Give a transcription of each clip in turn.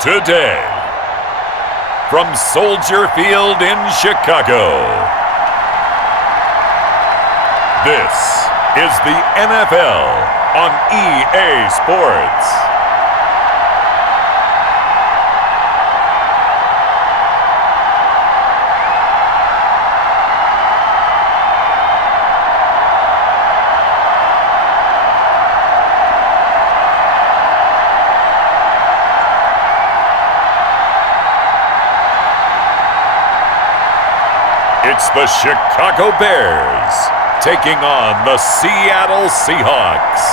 Today, from Soldier Field in Chicago, this is the NFL on EA Sports. It's the Chicago Bears taking on the Seattle Seahawks.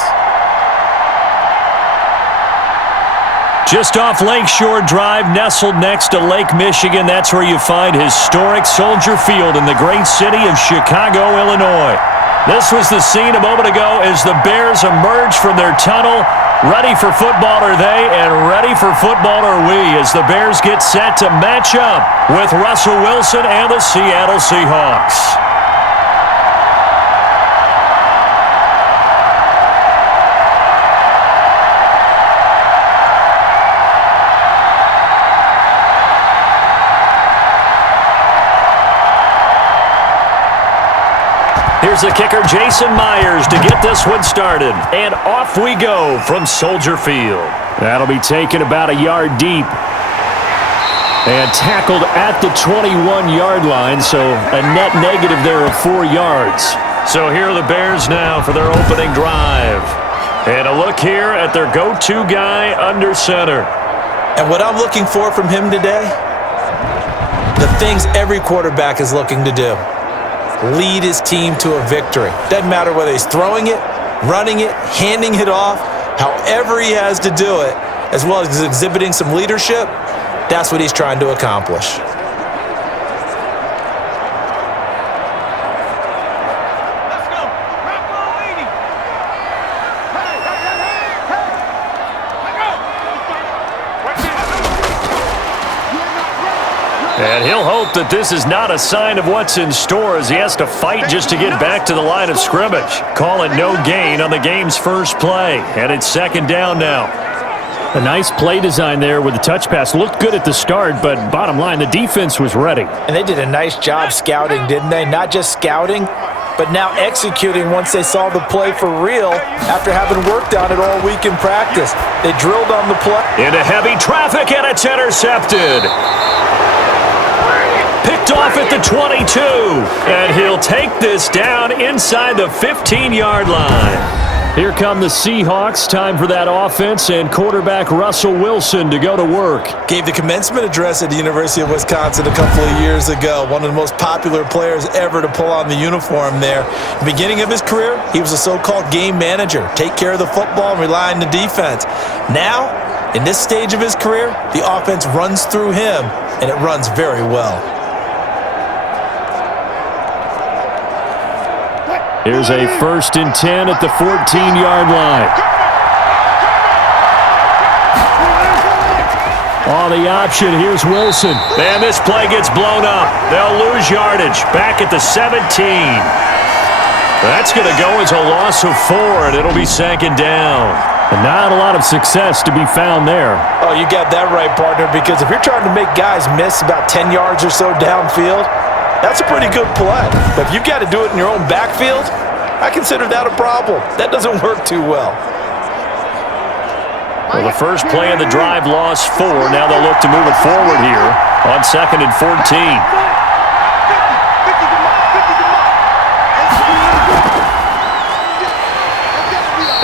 Just off Lakeshore Drive, nestled next to Lake Michigan, that's where you find historic Soldier Field in the great city of Chicago, Illinois. This was the scene a moment ago as the Bears emerged from their tunnel. Ready for football are they, and ready for football are we as the Bears get set to match up with Russell Wilson and the Seattle Seahawks. Here's the kicker, Jason Myers, to get this one started. And off we go from Soldier Field. That'll be taken about a yard deep. And tackled at the 21-yard line, so a net negative there of 4 yards. So here are the Bears now for their opening drive. And a look here at their go-to guy under center. And what I'm looking for from him today, the things every quarterback is looking to do. Lead his team to a victory. Doesn't matter whether he's throwing it, running it, handing it off, however he has to do it, as well as exhibiting some leadership, that's what he's trying to accomplish. And he'll hope that this is not a sign of what's in store as he has to fight just to get back to the line of scrimmage. Call it no gain on the game's first play. And it's second down now. A nice play design there with the touch pass. Looked good at the start, but bottom line, the defense was ready. And they did a nice job scouting, didn't they? Not just scouting, but now executing once they saw the play for real after having worked on it all week in practice. They drilled on the play. Into heavy traffic, and it's intercepted. Picked off at the 22, and he'll take this down inside the 15-yard line. Here come the Seahawks. Time for that offense and quarterback Russell Wilson to go to work. Gave the commencement address at the University of Wisconsin a couple of years ago. One of the most popular players ever to pull on the uniform there. The beginning of his career, he was a so-called game manager. Take care of the football and rely on the defense. Now, in this stage of his career, the offense runs through him, and it runs very well. Here's a 1st and 10 at the 14-yard line. On the option, here's Wilson. And this play gets blown up. They'll lose yardage. Back at the 17. That's going to go as a loss of 4, and it'll be second down. And not a lot of success to be found there. Oh, you got that right, partner, because if you're trying to make guys miss about 10 yards or so downfield, that's a pretty good play. But if you've got to do it in your own backfield, I consider that a problem. That doesn't work too well. Well, the first play of the drive lost 4. Now they'll look to move it forward here on 2nd and 14.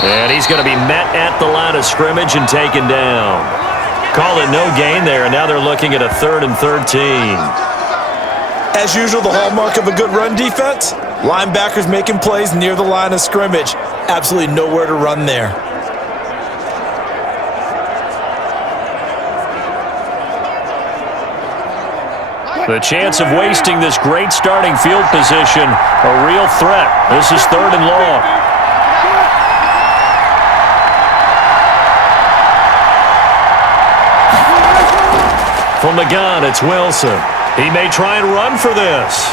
And he's going to be met at the line of scrimmage and taken down. Call it no gain there, and now they're looking at a 3rd and 13. As usual, the hallmark of a good run defense, linebackers making plays near the line of scrimmage. Absolutely nowhere to run there. The chance of wasting this great starting field position, a real threat. This is 3rd and long. From the gun, it's Wilson. He may try and run for this.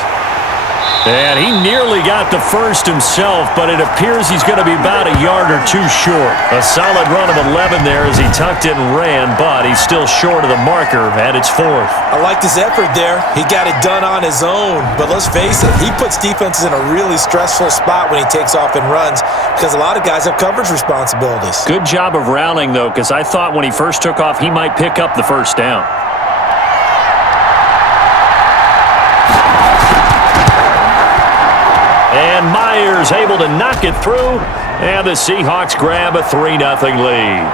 And he nearly got the first himself, but it appears he's going to be about a yard or two short. A solid run of 11 there as he tucked it and ran, but he's still short of the marker at its fourth. I liked his effort there. He got it done on his own, but let's face it, he puts defenses in a really stressful spot when he takes off and runs because a lot of guys have coverage responsibilities. Good job of rounding, though, because I thought when he first took off he might pick up the first down. And Myers able to knock it through, and the Seahawks grab a 3-0 lead.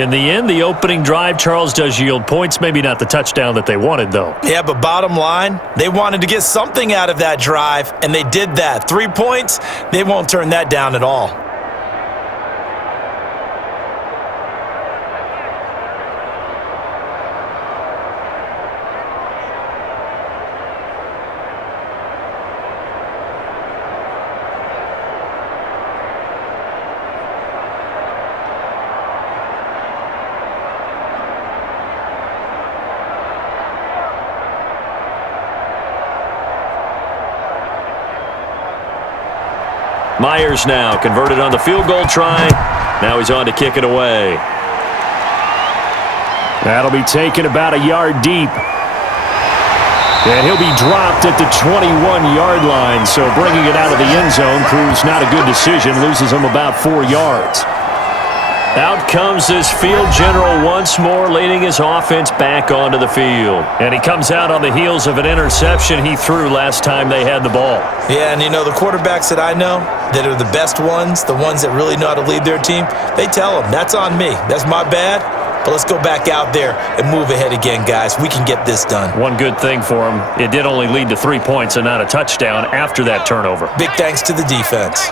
In the end, the opening drive, Charles, does yield points. Maybe not the touchdown that they wanted, though. Yeah, but bottom line, they wanted to get something out of that drive, and they did that. 3 points, they won't turn that down at all. Myers now converted on the field goal try. Now he's on to kick it away. That'll be taken about a yard deep. And he'll be dropped at the 21-yard line. So bringing it out of the end zone proves not a good decision. Loses him about 4 yards. Out comes this field general once more, leading his offense back onto the field. And he comes out on the heels of an interception he threw last time they had the ball. Yeah, and you know, the quarterbacks that I know that are the best ones, the ones that really know how to lead their team, they tell them, that's on me. That's my bad. But let's go back out there and move ahead again, guys. We can get this done. One good thing for him, it did only lead to 3 points and not a touchdown after that turnover. Big thanks to the defense.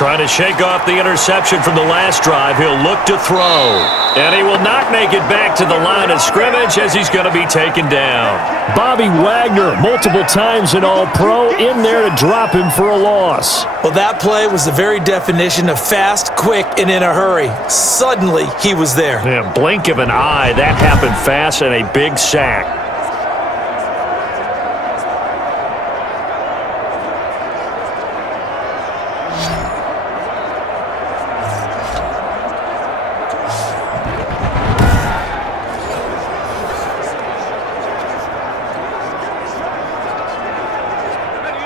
Trying to shake off the interception from the last drive. He'll look to throw. And he will not make it back to the line of scrimmage as he's going to be taken down. Bobby Wagner, multiple times an All-Pro, in there to drop him for a loss. Well, that play was the very definition of fast, quick, and in a hurry. Suddenly, he was there. Yeah, blink of an eye. That happened fast and a big sack.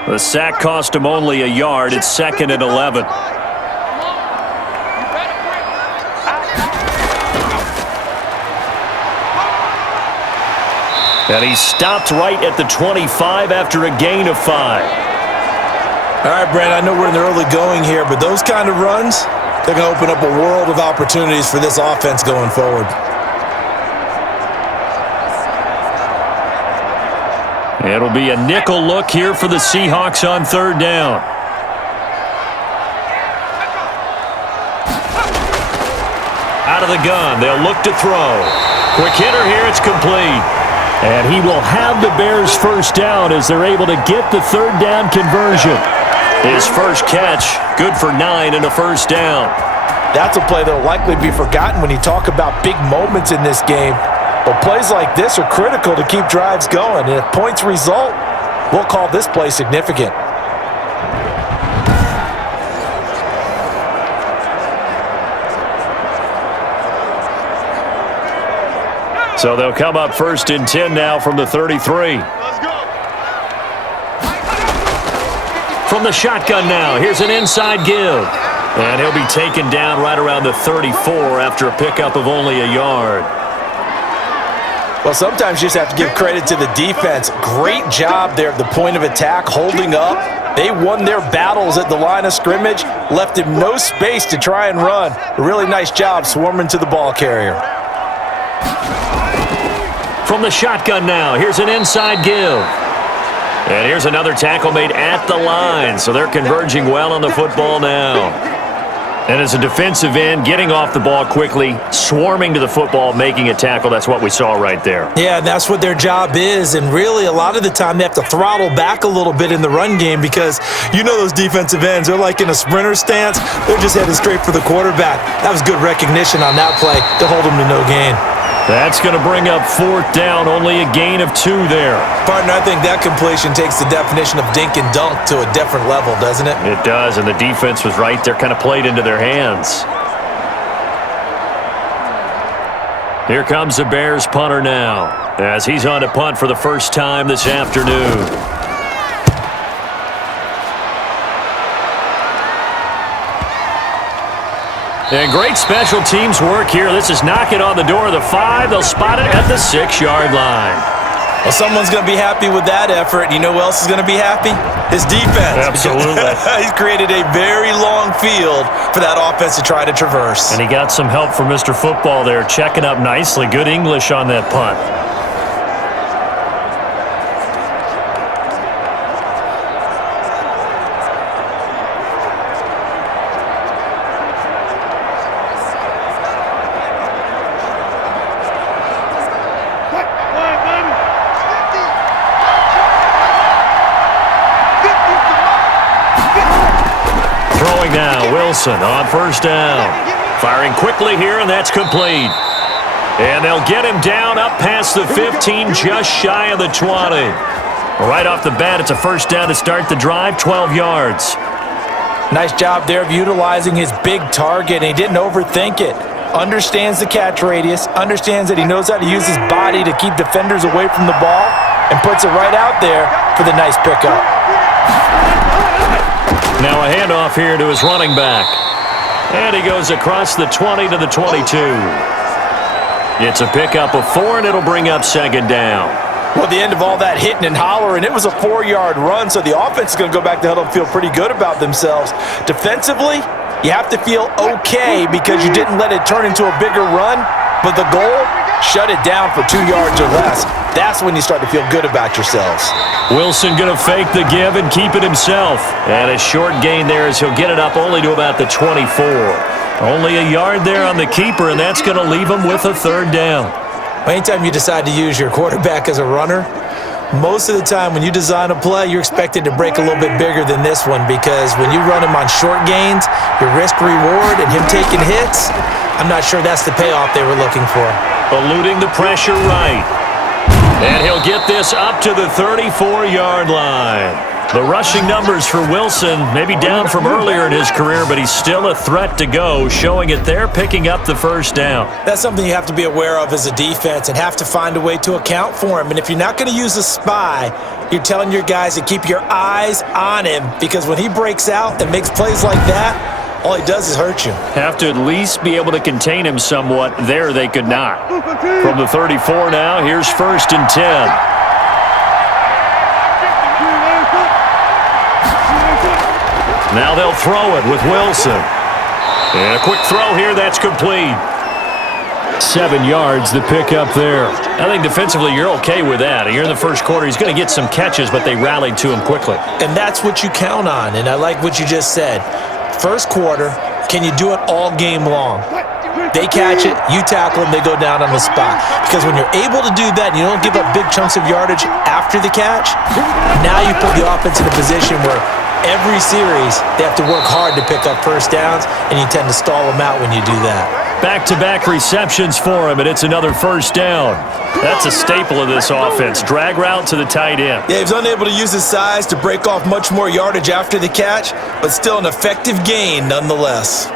The sack cost him only a yard. It's 2nd and 11. And he stopped right at the 25 after a gain of 5. All right, Brent, I know we're in the early going here, but those kind of runs, they're going to open up a world of opportunities for this offense going forward. It'll be a nickel look here for the Seahawks on 3rd down. Out of the gun, they'll look to throw. Quick hitter here, it's complete. And he will have the Bears first down as they're able to get the 3rd down conversion. His first catch, good for 9 and a first down. That's a play that will likely be forgotten when you talk about big moments in this game. But plays like this are critical to keep drives going. And if points result, we'll call this play significant. So they'll come up 1st and 10 now from the 33. From the shotgun now, here's an inside give. And he'll be taken down right around the 34 after a pickup of only a yard. Well, sometimes you just have to give credit to the defense. Great job there at the point of attack, holding up. They won their battles at the line of scrimmage, left him no space to try and run. A really nice job swarming to the ball carrier. From the shotgun now, here's an inside give. And here's another tackle made at the line, so they're converging well on the football now. And as a defensive end, getting off the ball quickly, swarming to the football, making a tackle, that's what we saw right there. Yeah, that's what their job is. And really, a lot of the time, they have to throttle back a little bit in the run game because you know those defensive ends, they're like in a sprinter stance. They're just headed straight for the quarterback. That was good recognition on that play to hold them to no gain. That's going to bring up 4th down, only a gain of 2 there. Partner, I think that completion takes the definition of dink and dunk to a different level, doesn't it? It does, and the defense was right there, kind of played into their hands. Here comes the Bears punter now, as he's on to punt for the first time this afternoon. And great special teams work here. This is knocking on the door of the 5. They'll spot it at the 6-yard line. Well, someone's going to be happy with that effort. You know who else is going to be happy? His defense. Absolutely. He's created a very long field for that offense to try to traverse. And he got some help from Mr. Football there, checking up nicely. Good English on that punt. On 1st down. Firing quickly here, and that's complete. And they'll get him down up past the 15, just shy of the 20. Right off the bat, it's a 1st down to start the drive, 12 yards. Nice job there of utilizing his big target, and he didn't overthink it. Understands the catch radius, understands that he knows how to use his body to keep defenders away from the ball, and puts it right out there for the nice pickup. Now a handoff here to his running back. And he goes across the 20 to the 22. It's a pickup of 4, and it'll bring up 2nd down. Well, the end of all that hitting and hollering, it was a 4-yard run, so the offense is going to go back to huddle and feel pretty good about themselves. Defensively, you have to feel okay because you didn't let it turn into a bigger run, but the goal, shut it down for 2 yards or less. That's when you start to feel good about yourselves. Wilson going to fake the give and keep it himself. And a short gain there as he'll get it up only to about the 24. Only a yard there on the keeper, and that's going to leave him with a 3rd down. Anytime you decide to use your quarterback as a runner, most of the time when you design a play, you're expected to break a little bit bigger than this one because when you run him on short gains, your risk-reward and him taking hits, I'm not sure that's the payoff they were looking for. Eluding the pressure right. And he'll get this up to the 34-yard line. The rushing numbers for Wilson maybe down from earlier in his career, but he's still a threat to go, showing it there, picking up the 1st down. That's something you have to be aware of as a defense and have to find a way to account for him. And if you're not going to use a spy, you're telling your guys to keep your eyes on him because when he breaks out and makes plays like that, all he does is hurt you. Have to at least be able to contain him somewhat. There they could not. From the 34 now, here's 1st and 10. Now they'll throw it with Wilson. And a quick throw here, that's complete. 7 yards, the pickup there. I think defensively you're okay with that. You're in the first quarter. He's going to get some catches, but they rallied to him quickly. And that's what you count on, and I like what you just said. First quarter, can you do it all game long? They catch it, you tackle them, they go down on the spot. Because when you're able to do that and you don't give up big chunks of yardage after the catch, now you put the offense in a position where every series they have to work hard to pick up 1st downs, and you tend to stall them out when you do that. Back-to-back receptions for him, and it's another 1st down. That's a staple of this offense. Drag route to the tight end. Yeah, he was unable to use his size to break off much more yardage after the catch, but still an effective gain nonetheless.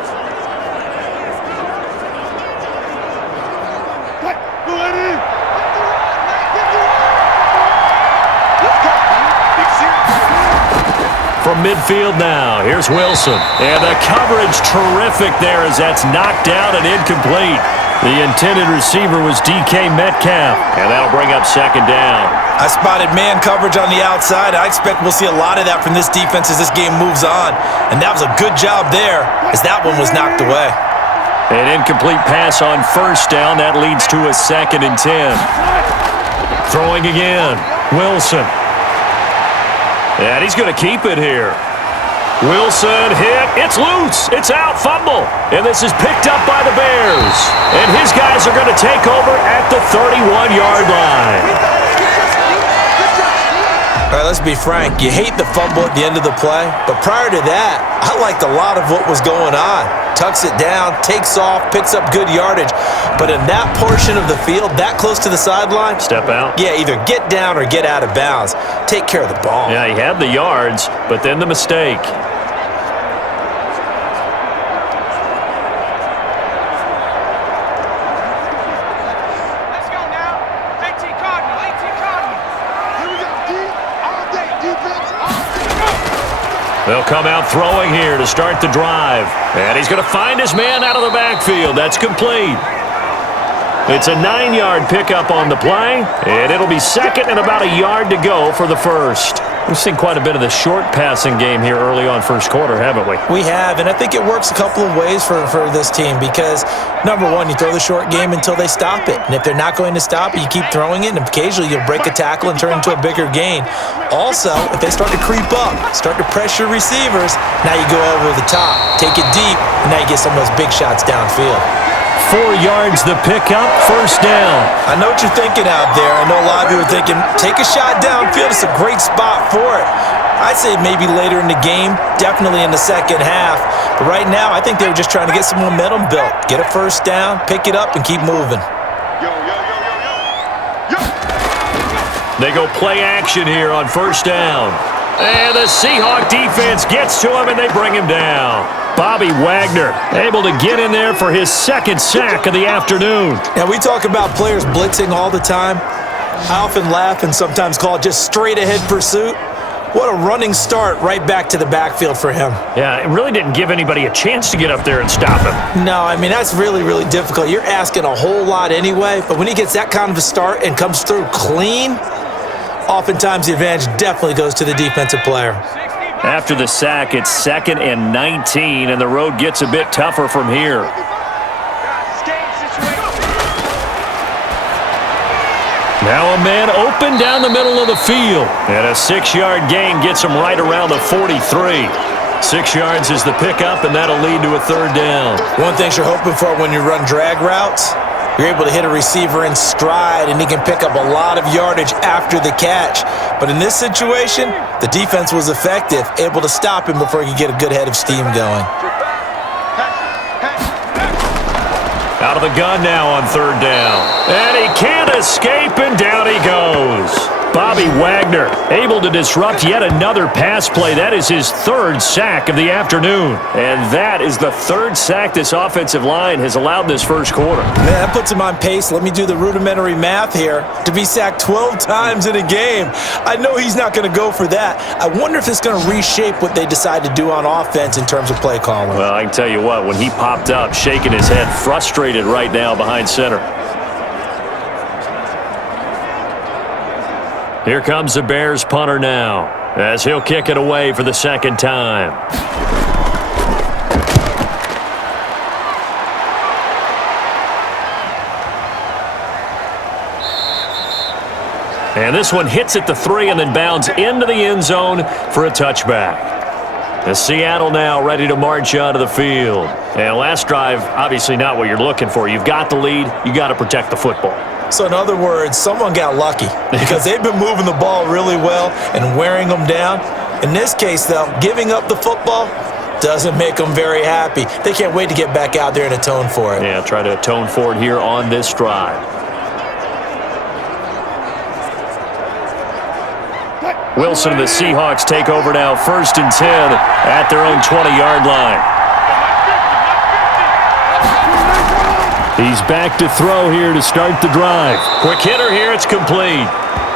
From midfield now, here's Wilson. And the coverage terrific there as that's knocked down and incomplete. The intended receiver was DK Metcalf, and that'll bring up 2nd down. I spotted man coverage on the outside. I expect we'll see a lot of that from this defense as this game moves on. And that was a good job there as that one was knocked away. An incomplete pass on 1st down. That leads to a 2nd and 10. Throwing again. Wilson. And he's going to keep it here. Wilson hit. It's loose. It's out. Fumble. And this is picked up by the Bears. And his guys are going to take over at the 31-yard line. All right, let's be frank. You hate the fumble at the end of the play, but prior to that, I liked a lot of what was going on. Tucks it down, takes off, picks up good yardage. But in that portion of the field, that close to the sideline, step out. Yeah, either get down or get out of bounds. Take care of the ball. Yeah, he had the yards, but then the mistake. They'll come out throwing here to start the drive. And he's going to find his man out of the backfield. That's complete. It's a 9-yard pickup on the play, and it'll be second and about a yard to go for the first. We've seen quite a bit of the short passing game here early on first quarter, haven't we? We have, and I think it works a couple of ways for this team because, number one, you throw the short game until they stop it. And if they're not going to stop it, you keep throwing it, and occasionally you'll break a tackle and turn into a bigger gain. Also, if they start to creep up, start to pressure receivers, now you go over the top, take it deep, and now you get some of those big shots downfield. 4 yards the pickup, first down. I know what you're thinking out there. I know a lot of you are thinking, take a shot downfield. It's a great spot for it. I'd say maybe later in the game, definitely in the second half. But right now, I think they were just trying to get some momentum built. Get a first down, pick it up, and keep moving. They go play action here on first down. And the Seahawks defense gets to him, and they bring him down. Bobby Wagner able to get in there for his second sack of the afternoon. Now, we talk about players blitzing all the time. I often laugh and sometimes call it just straight-ahead pursuit. What a running start right back to the backfield for him. Yeah, it really didn't give anybody a chance to get up there and stop him. No, I mean, that's really, really difficult. You're asking a whole lot anyway, but when he gets that kind of a start and comes through clean, oftentimes the advantage definitely goes to the defensive player. After the sack, it's 2nd and 19, and the road gets a bit tougher from here. Now a man open down the middle of the field. And a 6-yard gain gets him right around the 43. 6 yards is the pickup, and that'll lead to a third down. One thing you're hoping for when you run drag routes, you're able to hit a receiver in stride, and he can pick up a lot of yardage after the catch. But in this situation, the defense was effective, able to stop him before he could get a good head of steam going. Out of the gun now on third down. And he can't escape, and down he goes. Bobby Wagner able to disrupt yet another pass play. That is his 3rd sack of the afternoon. And that is the 3rd sack this offensive line has allowed in this first quarter. Man, that puts him on pace. Let me do the rudimentary math here. To be sacked 12 times in a game. I know he's not going to go for that. I wonder if it's going to reshape what they decide to do on offense in terms of play calling. Well, I can tell you what, when he popped up, shaking his head, frustrated right now behind center. Here comes the Bears punter now, as he'll kick it away for the second time. And this one hits at the 3 and then bounds into the end zone for a touchback. As Seattle now ready to march onto the field. And last drive, obviously not what you're looking for. You've got the lead. You got to protect the football. So in other words, someone got lucky because they've been moving the ball really well and wearing them down. In this case, though, giving up the football doesn't make them very happy. They can't wait to get back out there and atone for it. Yeah, try to atone for it here on this drive. Wilson and the Seahawks take over now, 1st and 10 at their own 20-yard line. He's back to throw here to start the drive. Quick hitter here, it's complete.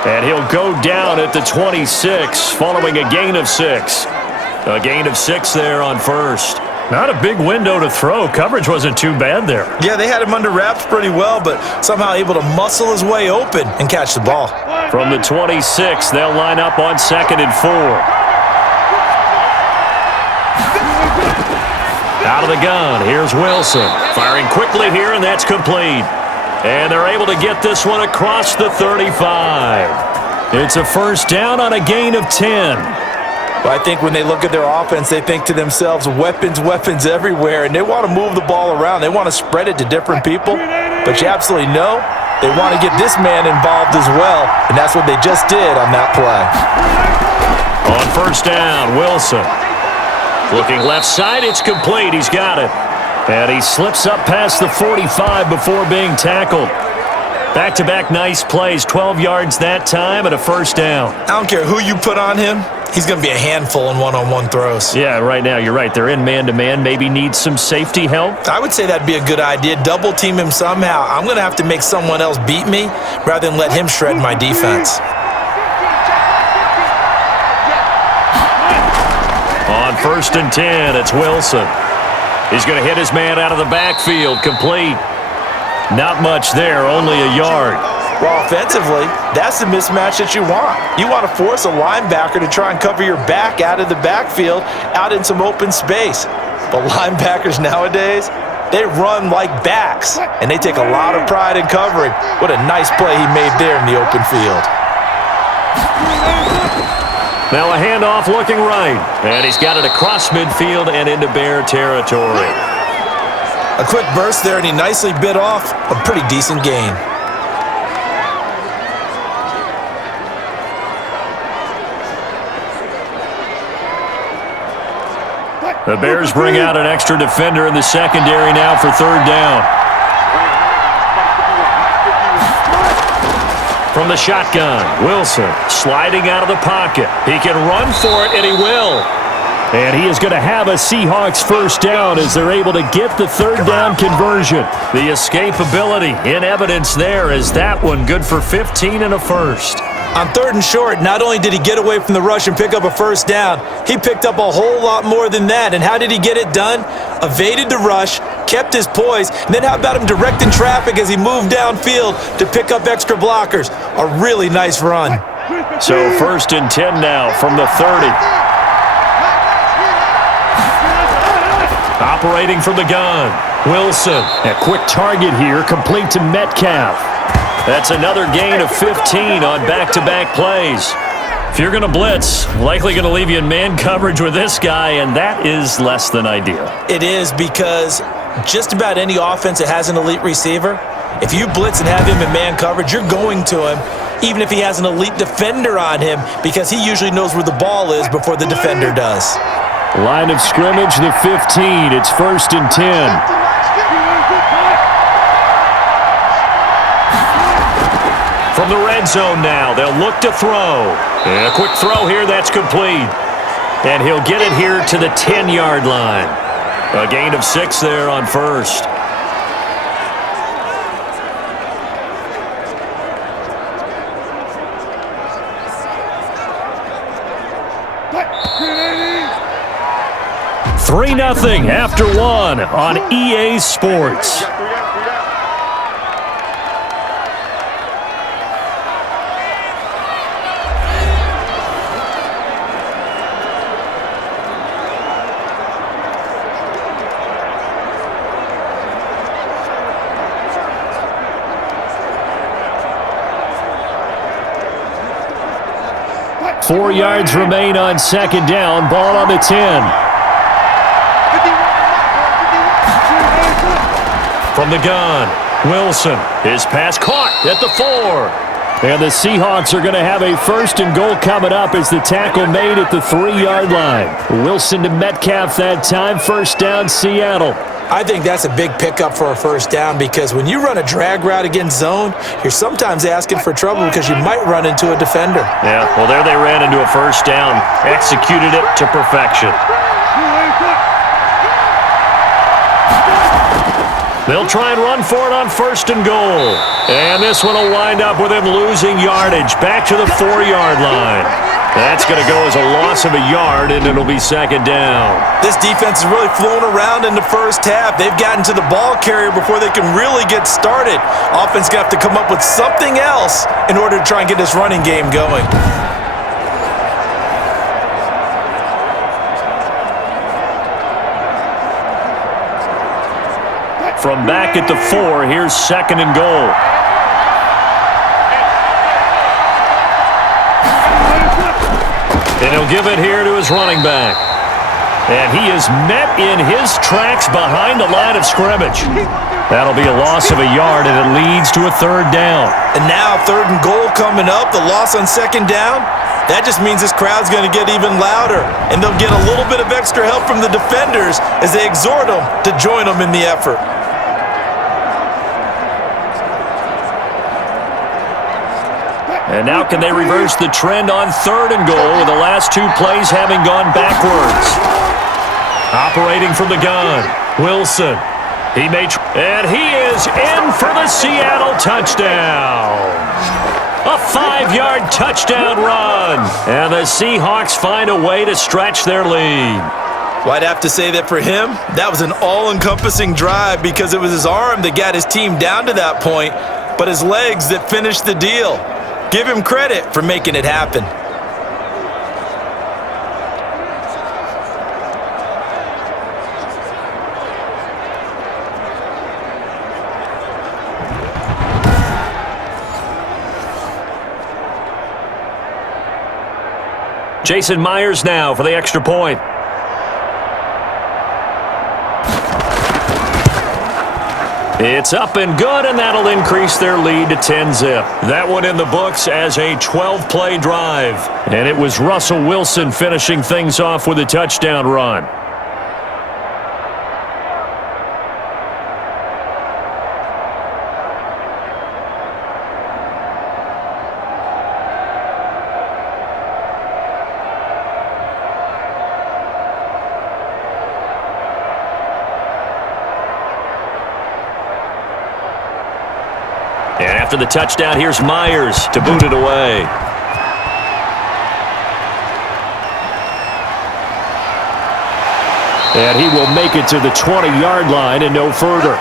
And he'll go down at the 26 following a gain of 6. A gain of 6 there on first. Not a big window to throw. Coverage wasn't too bad there. Yeah, they had him under wraps pretty well, but somehow able to muscle his way open and catch the ball. From the 26, they'll line up on 2nd and 4. Out of the gun, here's Wilson. Firing quickly here, and that's complete. And they're able to get this one across the 35. It's a first down on a gain of 10. But I think when they look at their offense, they think to themselves, weapons, weapons everywhere, and they want to move the ball around. They want to spread it to different people. But you absolutely know they want to get this man involved as well, and that's what they just did on that play. On first down, Wilson. Looking left side, it's complete. He's got it. And he slips up past the 45 before being tackled. Back-to-back nice plays, 12 yards that time and a first down. I don't care who you put on him. He's going to be a handful in one-on-one throws. Yeah, right now, you're right. They're in man-to-man. Maybe needs some safety help. I would say that'd be a good idea. Double team him somehow. I'm going to have to make someone else beat me rather than let him shred my defense. On first and 10, it's Wilson. He's going to hit his man out of the backfield, complete. Not much there, only a yard. Well, offensively, that's the mismatch that you want. You want to force a linebacker to try and cover your back out of the backfield, out in some open space. But linebackers nowadays, they run like backs, and they take a lot of pride in covering. What a nice play he made there in the open field. Now a handoff looking right, and he's got it across midfield and into Bear territory. A quick burst there, and he nicely bit off a pretty decent gain. The Bears bring out an extra defender in the secondary now for third down. From the shotgun, Wilson sliding out of the pocket. He can run for it, and he will. And he is going to have a Seahawks first down as they're able to get the third down conversion. The escapability in evidence there as that one good for 15 and a first. On third and short, not only did he get away from the rush and pick up a first down, he picked up a whole lot more than that. And how did he get it done? Evaded the rush, kept his poise, and then how about him directing traffic as he moved downfield to pick up extra blockers? A really nice run. So first and 10 now from the 30. Operating from the gun, Wilson. A quick target here, complete to Metcalf. That's another gain of 15 on back-to-back plays. If you're going to blitz, likely going to leave you in man coverage with this guy, and that is less than ideal. It is, because just about any offense that has an elite receiver, if you blitz and have him in man coverage, you're going to him, even if he has an elite defender on him, because he usually knows where the ball is before the defender does. Line of scrimmage, the 15. It's first and 10. From the red zone now, they'll look to throw. And a quick throw here, that's complete. And he'll get it here to the 10-yard line. A gain of 6 there on first. Three 3-0 after one on EA Sports. Four yards remain on second down. Ball on the 10. From the gun, Wilson. His pass caught at the 4. And the Seahawks are going to have a first and goal coming up as the tackle made at the 3-yard line. Wilson to Metcalf that time. First down, Seattle. I think that's a big pickup for a first down, because when you run a drag route against zone, you're sometimes asking for trouble because you might run into a defender. Yeah, well, there they ran into a first down, executed it to perfection. They'll try and run for it on first and goal. And this one will wind up with him losing yardage back to the 4-yard line. That's going to go as a loss of a yard, and it'll be second down. This defense is really flown around in the first half. They've gotten to the ball carrier before they can really get started. Offense going to have to come up with something else in order to try and get this running game going. From back at the 4, here's second and goal. And he'll give it here to his running back. And he is met in his tracks behind the line of scrimmage. That'll be a loss of a yard, and it leads to a third down. And now 3rd and goal coming up, the loss on 2nd down. That just means this crowd's going to get even louder, and they'll get a little bit of extra help from the defenders as they exhort them to join them in the effort. And now can they reverse the trend on 3rd and goal with the last 2 plays having gone backwards? Operating from the gun, Wilson. And he is in for the Seattle touchdown. A 5-yard touchdown run. And the Seahawks find a way to stretch their lead. Well, I'd have to say that for him, that was an all-encompassing drive because it was his arm that got his team down to that point, but his legs that finished the deal. Give him credit for making it happen. Jason Myers now for the extra point. It's up and good, and that'll increase their lead to 10-zip. That one in the books as a 12-play drive. And it was Russell Wilson finishing things off with a touchdown run. And after the touchdown, here's Myers to boot it away. And he will make it to the 20-yard line and no further.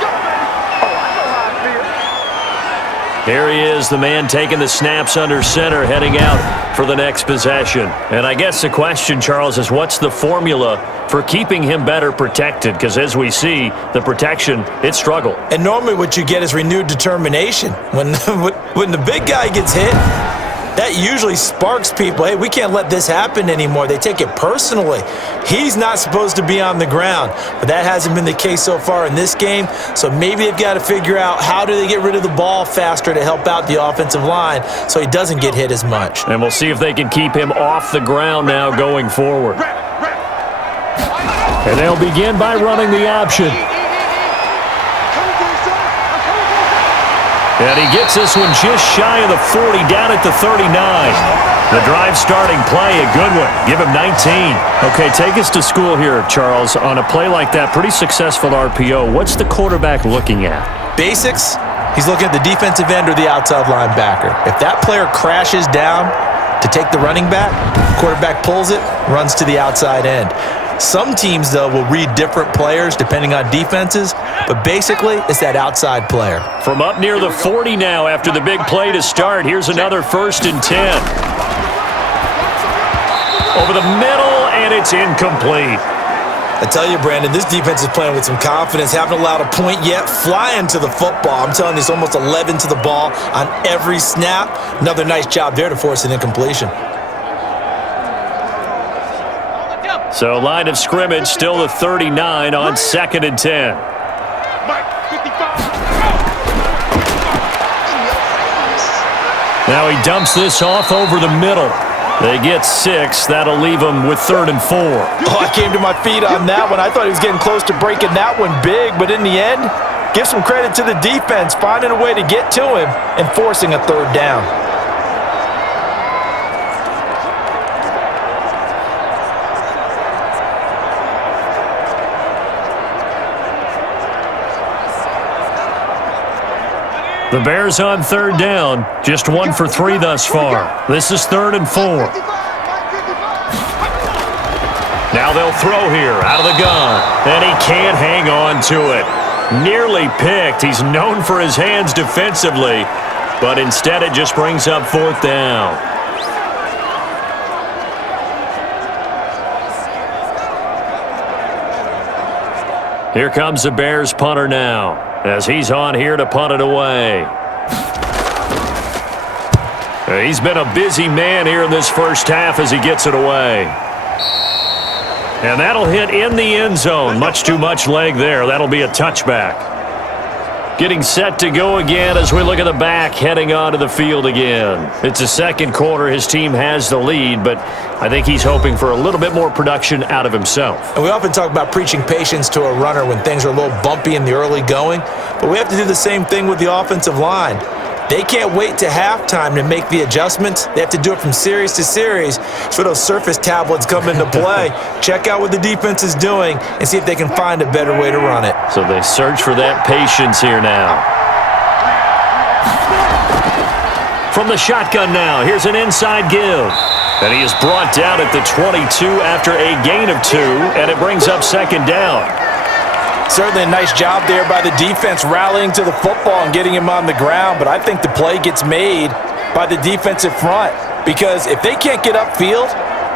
Here he is, the man taking the snaps under center, heading out for the next possession. And I guess the question, Charles, is what's the formula for keeping him better protected? Because as we see, the protection, it struggled. And normally what you get is renewed determination. When the big guy gets hit, that usually sparks people. Hey, we can't let this happen anymore. They take it personally. He's not supposed to be on the ground, but that hasn't been the case so far in this game. So maybe they've got to figure out how do they get rid of the ball faster to help out the offensive line so he doesn't get hit as much. And we'll see if they can keep him off the ground now going forward. And they'll begin by running the option. And he gets this one just shy of the 40, down at the 39. The drive starting play, a good one. Give him 19. Okay, take us to school here, Charles. On a play like that, pretty successful RPO. What's the quarterback looking at? Basics, he's looking at the defensive end or the outside linebacker. If that player crashes down to take the running back, quarterback pulls it, runs to the outside end. Some teams, though, will read different players depending on defenses, but basically it's that outside player. From up near the 40 now after the big play to start, here's another 1st and 10. Over the middle, and it's incomplete. I tell you, Brandon, this defense is playing with some confidence. Haven't allowed a point yet. Flying to the football. I'm telling you, it's almost 11 to the ball on every snap. Another nice job there to force an incompletion. So line of scrimmage still the 39 on 2nd and 10. Now he dumps this off over the middle. They get 6. That'll leave them with 3rd and 4. Oh, I came to my feet on that one. I thought he was getting close to breaking that one big, but in the end, give some credit to the defense, finding a way to get to him and forcing a 3rd down. The Bears on 3rd down, just 1 for 3 thus far. This is 3rd and 4. Now they'll throw here out of the gun, and he can't hang on to it. Nearly picked. He's known for his hands defensively, but instead it just brings up 4th down. Here comes the Bears punter now, as he's on here to punt it away. He's been a busy man here in this first half as he gets it away. And that'll hit in the end zone. Much too much leg there. That'll be a touchback. Getting set to go again as we look at the back heading onto the field again. It's the second quarter. His team has the lead, but I think he's hoping for a little bit more production out of himself. And we often talk about preaching patience to a runner when things are a little bumpy in the early going, but we have to do the same thing with the offensive line. They can't wait to halftime to make the adjustments. They have to do it from series to series. So those surface tablets come into play. Check out what the defense is doing and see if they can find a better way to run it. So they search for that patience here now. From the shotgun now, here's an inside give. And he is brought down at the 22 after a gain of 2, and it brings up second down. Certainly a nice job there by the defense rallying to the football and getting him on the ground, but I think the play gets made by the defensive front because if they can't get upfield,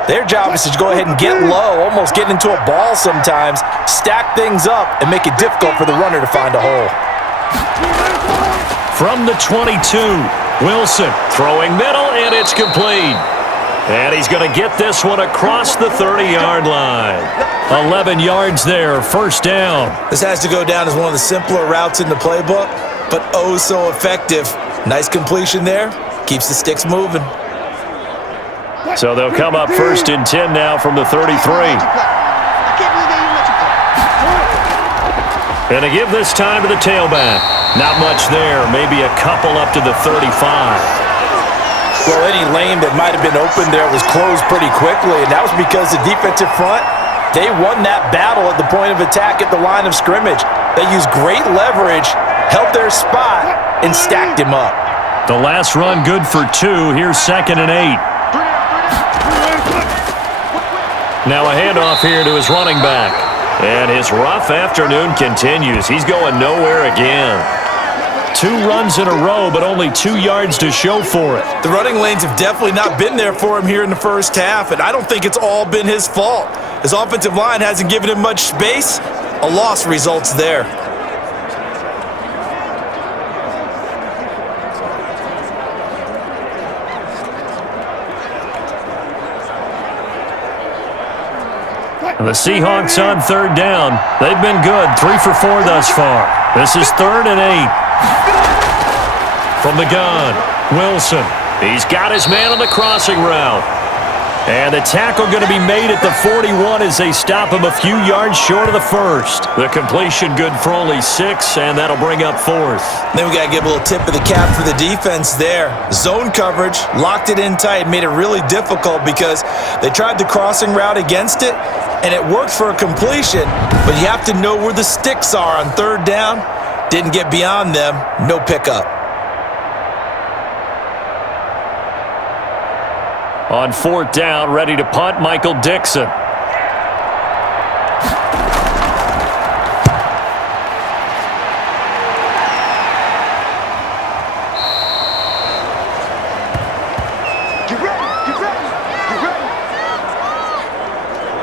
their job is to go ahead and get low, almost get into a ball sometimes, stack things up, and make it difficult for the runner to find a hole. From the 22, Wilson throwing middle, and it's complete. And he's going to get this one across the 30-yard line. 11 yards there, first down. This has to go down as one of the simpler routes in the playbook, but oh so effective. Nice completion there. Keeps the sticks moving. So they'll come up first and 10 now from the 33. And to give this time to the tailback. Not much there, maybe a couple up to the 35. Well, any lane that might have been open there was closed pretty quickly, and that was because the defensive front, they won that battle at the point of attack at the line of scrimmage. They used great leverage, held their spot, and stacked him up. The last run good for 2. Here's second and 8. Now a handoff here to his running back. And his rough afternoon continues. He's going nowhere again. 2 runs in a row, but only 2 yards to show for it. The running lanes have definitely not been there for him here in the first half, and I don't think it's all been his fault. His offensive line hasn't given him much space. A loss results there. The Seahawks on third down. They've been good, 3 for 4 thus far. This is third and 8. From the gun, Wilson. He's got his man on the crossing route. And the tackle going to be made at the 41 as they stop him a few yards short of the first. The completion good for only 6, and that'll bring up 4th. Then we got to give a little tip of the cap for the defense there. Zone coverage, locked it in tight, made it really difficult because they tried the crossing route against it, and it worked for a completion, but you have to know where the sticks are on third down. Didn't get beyond them, no pickup. On fourth down, ready to punt, Michael Dixon.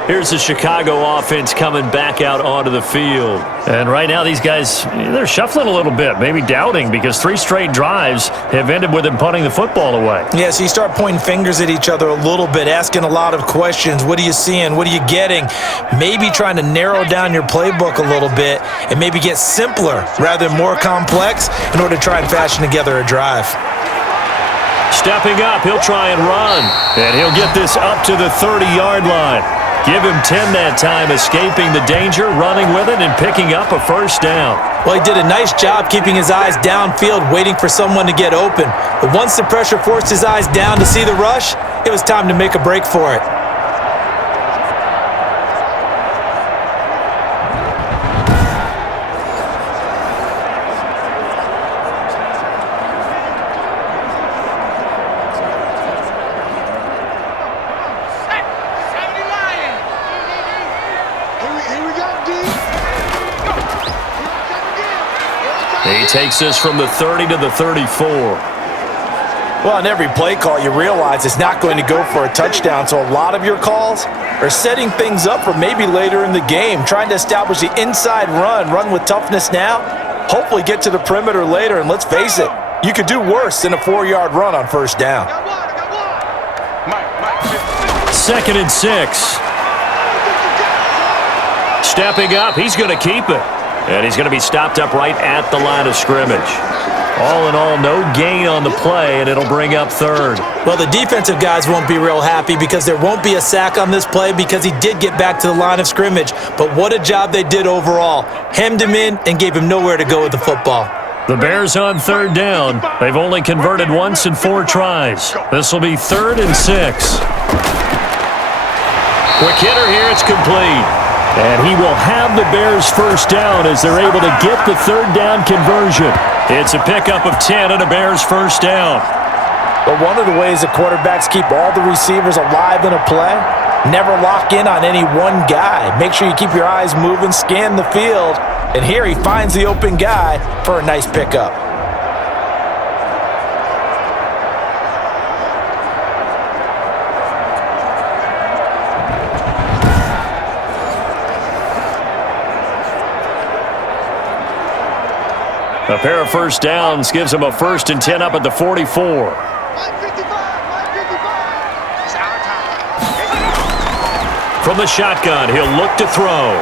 Here's the Chicago offense coming back out onto the field. And right now these guys, they're shuffling a little bit, maybe doubting because 3 straight drives have ended with them punting the football away. Yeah, so you start pointing fingers at each other a little bit, asking a lot of questions. What are you seeing? What are you getting? Maybe trying to narrow down your playbook a little bit and maybe get simpler rather than more complex in order to try and fashion together a drive. Stepping up, he'll try and run. And he'll get this up to the 30-yard line. Give him 10 that time, escaping the danger, running with it, and picking up a first down. Well, he did a nice job keeping his eyes downfield, waiting for someone to get open. But once the pressure forced his eyes down to see the rush, it was time to make a break for it. He takes this from the 30 to the 34. Well, on every play call, you realize it's not going to go for a touchdown, so a lot of your calls are setting things up for maybe later in the game, trying to establish the inside run with toughness now, hopefully get to the perimeter later, and let's face it, You could do worse than a 4-yard run on first down. 2nd and 6. Stepping up, he's going to keep it. And he's going to be stopped up right at the line of scrimmage. All in all, no gain on the play, and it'll bring up 3rd. Well, the defensive guys won't be real happy because there won't be a sack on this play because he did get back to the line of scrimmage. But what a job they did overall. Hemmed him in and gave him nowhere to go with the football. The Bears on 3rd down. They've only converted once in 4 tries. This will be 3rd and 6. Quick hitter here, it's complete. And he will have the Bears first down as they're able to get the 3rd down conversion. It's a pickup of 10 and a Bears first down. But one of the ways that quarterbacks keep all the receivers alive in a play, never lock in on any one guy. Make sure you keep your eyes moving, scan the field, and here he finds the open guy for a nice pickup. A pair of first downs gives him a 1st and 10 up at the 44. From the shotgun, he'll look to throw.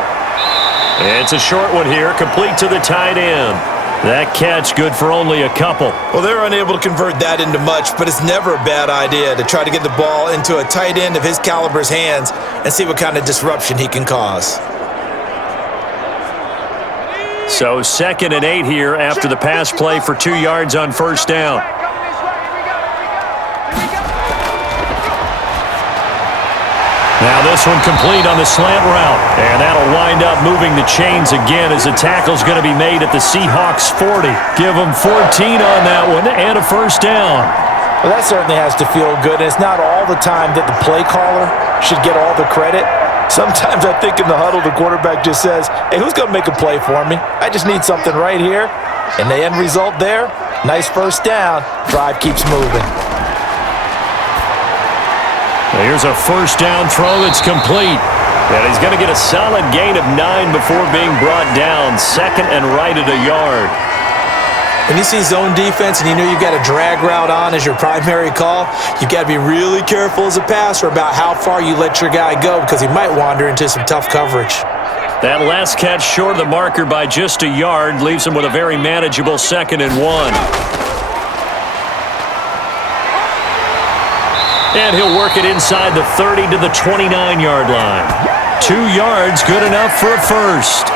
It's a short one here, complete to the tight end. That catch good for only a couple. Well, they're unable to convert that into much, but it's never a bad idea to try to get the ball into a tight end of his caliber's hands and see what kind of disruption he can cause. So 2nd and 8 here after the pass play for 2 yards on first down. Now this one complete on the slant route. And that'll wind up moving the chains again as the tackle's going to be made at the Seahawks 40. Give them 14 on that one and a first down. Well, that certainly has to feel good. And it's not all the time that the play caller should get all the credit. Sometimes I think in the huddle, the quarterback just says, hey, who's going to make a play for me? I just need something right here. And the end result there, nice first down. Drive keeps moving. Here's a first down throw that's complete. And he's going to get a solid gain of 9 before being brought down. 2nd and right at a yard. When you see zone defense and you know you've got a drag route on as your primary call, you've got to be really careful as a passer about how far you let your guy go because he might wander into some tough coverage. That last catch short of the marker by just a yard leaves him with a very manageable 2nd and 1. And he'll work it inside the 30 to the 29-yard line. 2 yards, good enough for a first.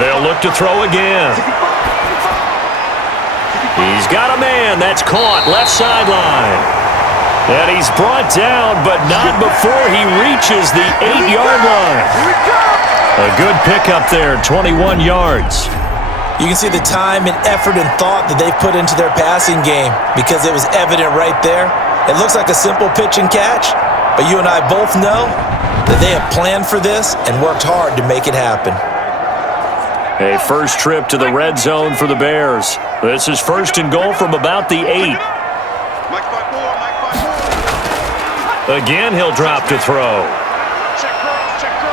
They'll look to throw again. He's got a man. That's caught. Left sideline. And he's brought down, but not before he reaches the 8-yard line. A good pickup there, 21 yards. You can see the time and effort and thought that they've put into their passing game because it was evident right there. It looks like a simple pitch and catch, but you and I both know that they have planned for this and worked hard to make it happen. A first trip to the red zone for the Bears. This is 1st and goal from about the 8. Again, he'll drop to throw.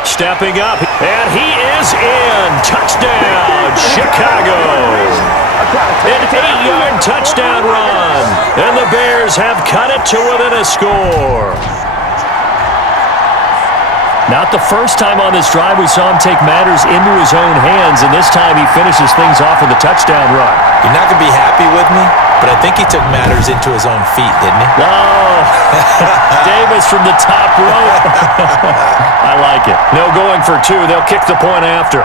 Stepping up, and he is in. Touchdown, Chicago. An 8-yard touchdown run, and the Bears have cut it to within a score. Not the first time on this drive we saw him take matters into his own hands, and this time he finishes things off with a touchdown run. You're not going to be happy with me, but I think he took matters into his own feet, didn't he? Oh, Davis from the top rope. I like it. No going for 2. They'll kick the point after.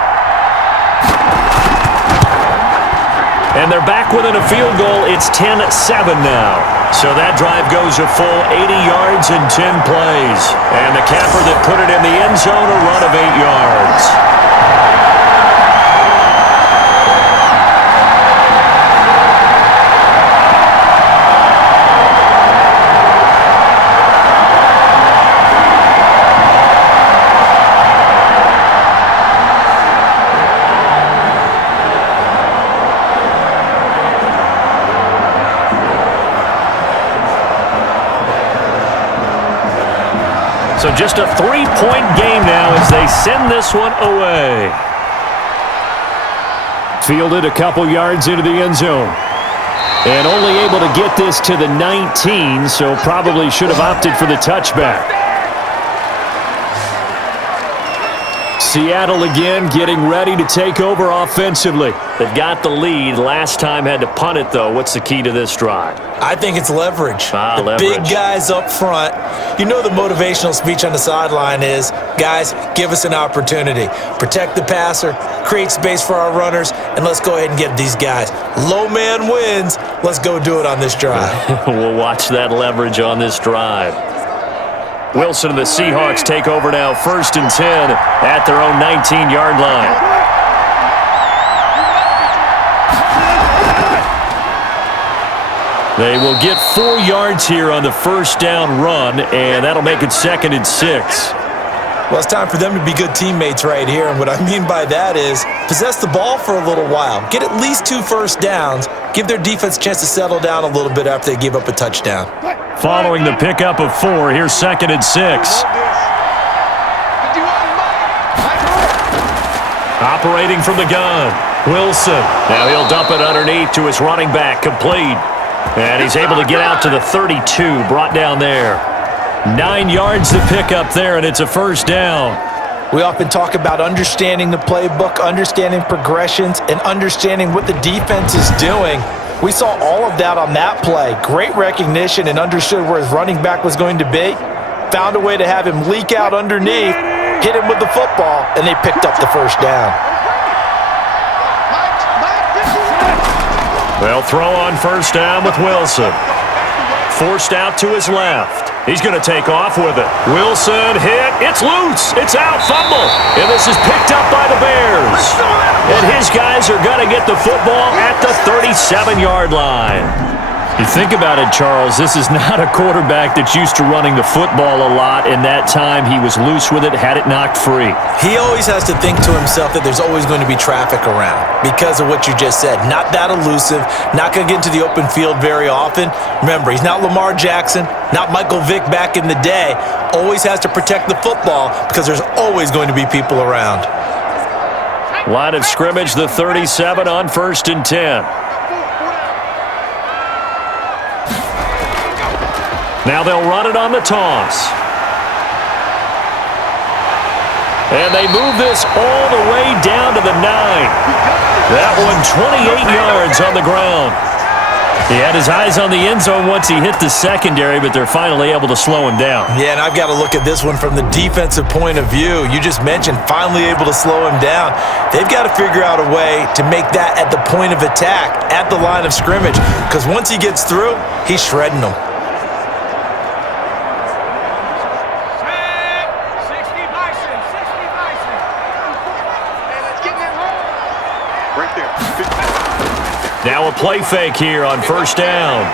And they're back within a field goal. It's 10-7 now. So that drive goes a full 80 yards in 10 plays. And the capper that put it in the end zone, a run of 8 yards. just a 3-point game now as they send this one away. Fielded a couple yards into the end zone. And only able to get this to the 19, so probably should have opted for the touchback. Seattle again getting ready to take over offensively. They've got the lead. Last time had to punt it, though. What's the key to this drive? I think it's leverage. Leverage. Big guys up front. You know the motivational speech on the sideline is, guys, give us an opportunity. Protect the passer, create space for our runners, and let's go ahead and get these guys. Low man wins. Let's go do it on this drive. We'll watch that leverage on this drive. Wilson and the Seahawks take over now, 1st and 10 at their own 19-yard line. They will get 4 yards here on the first down run, and that'll make it 2nd and 6. Well, it's time for them to be good teammates right here, and what I mean by that is possess the ball for a little while. Get at least 2 first downs. Give their defense a chance to settle down a little bit after they give up a touchdown. Following the pickup of 4, here's 2nd and 6. Operating from the gun, Wilson. Now he'll dump it underneath to his running back, complete. And he's able to get out to the 32, brought down there. 9 yards to pick up there, and it's a first down. We often talk about understanding the playbook, understanding progressions, and understanding what the defense is doing. We saw all of that on that play. Great recognition and understood where his running back was going to be. Found a way to have him leak out underneath, hit him with the football, and they picked up the first down. They'll throw on first down with Wilson. Forced out to his left. He's going to take off with it. Wilson hit. It's loose. It's out. Fumble. And this is picked up by the Bears. And his guys are going to get the football at the 37-yard line. You think about it, Charles, this is not a quarterback that's used to running the football a lot, and that time he was loose with it, had it knocked free. He always has to think to himself that there's always going to be traffic around because of what you just said. Not that elusive, not going to get into the open field very often. Remember, he's not Lamar Jackson, not Michael Vick back in the day. Always has to protect the football because there's always going to be people around. Line of scrimmage, the 37 on 1st and 10. Now they'll run it on the toss. And they move this all the way down to the 9. That one 28 yards on the ground. He had his eyes on the end zone once he hit the secondary, but they're finally able to slow him down. Yeah, and I've got to look at this one from the defensive point of view. You just mentioned finally able to slow him down. They've got to figure out a way to make that at the point of attack, at the line of scrimmage, because once he gets through, he's shredding them. Now a play fake here on first down.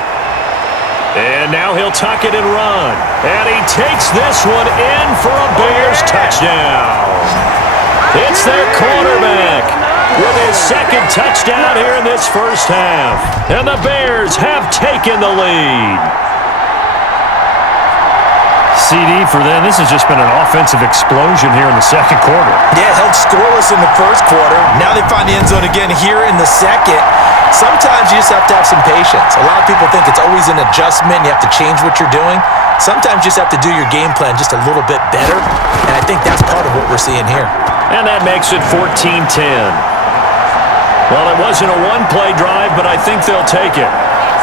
And now he'll tuck it and run. And he takes this one in for a Bears touchdown. It's their quarterback with his 2nd touchdown here in this first half. And the Bears have taken the lead. CD for them, this has just been an offensive explosion here in the 2nd quarter. Yeah, held scoreless in the 1st quarter. Now they find the end zone again here in the 2nd. Sometimes you just have to have some patience. A lot of people think it's always an adjustment. You have to change what you're doing. Sometimes you just have to do your game plan just a little bit better, and I think that's part of what we're seeing here. And that makes it 14-10. Well, it wasn't a one-play drive, but I think they'll take it.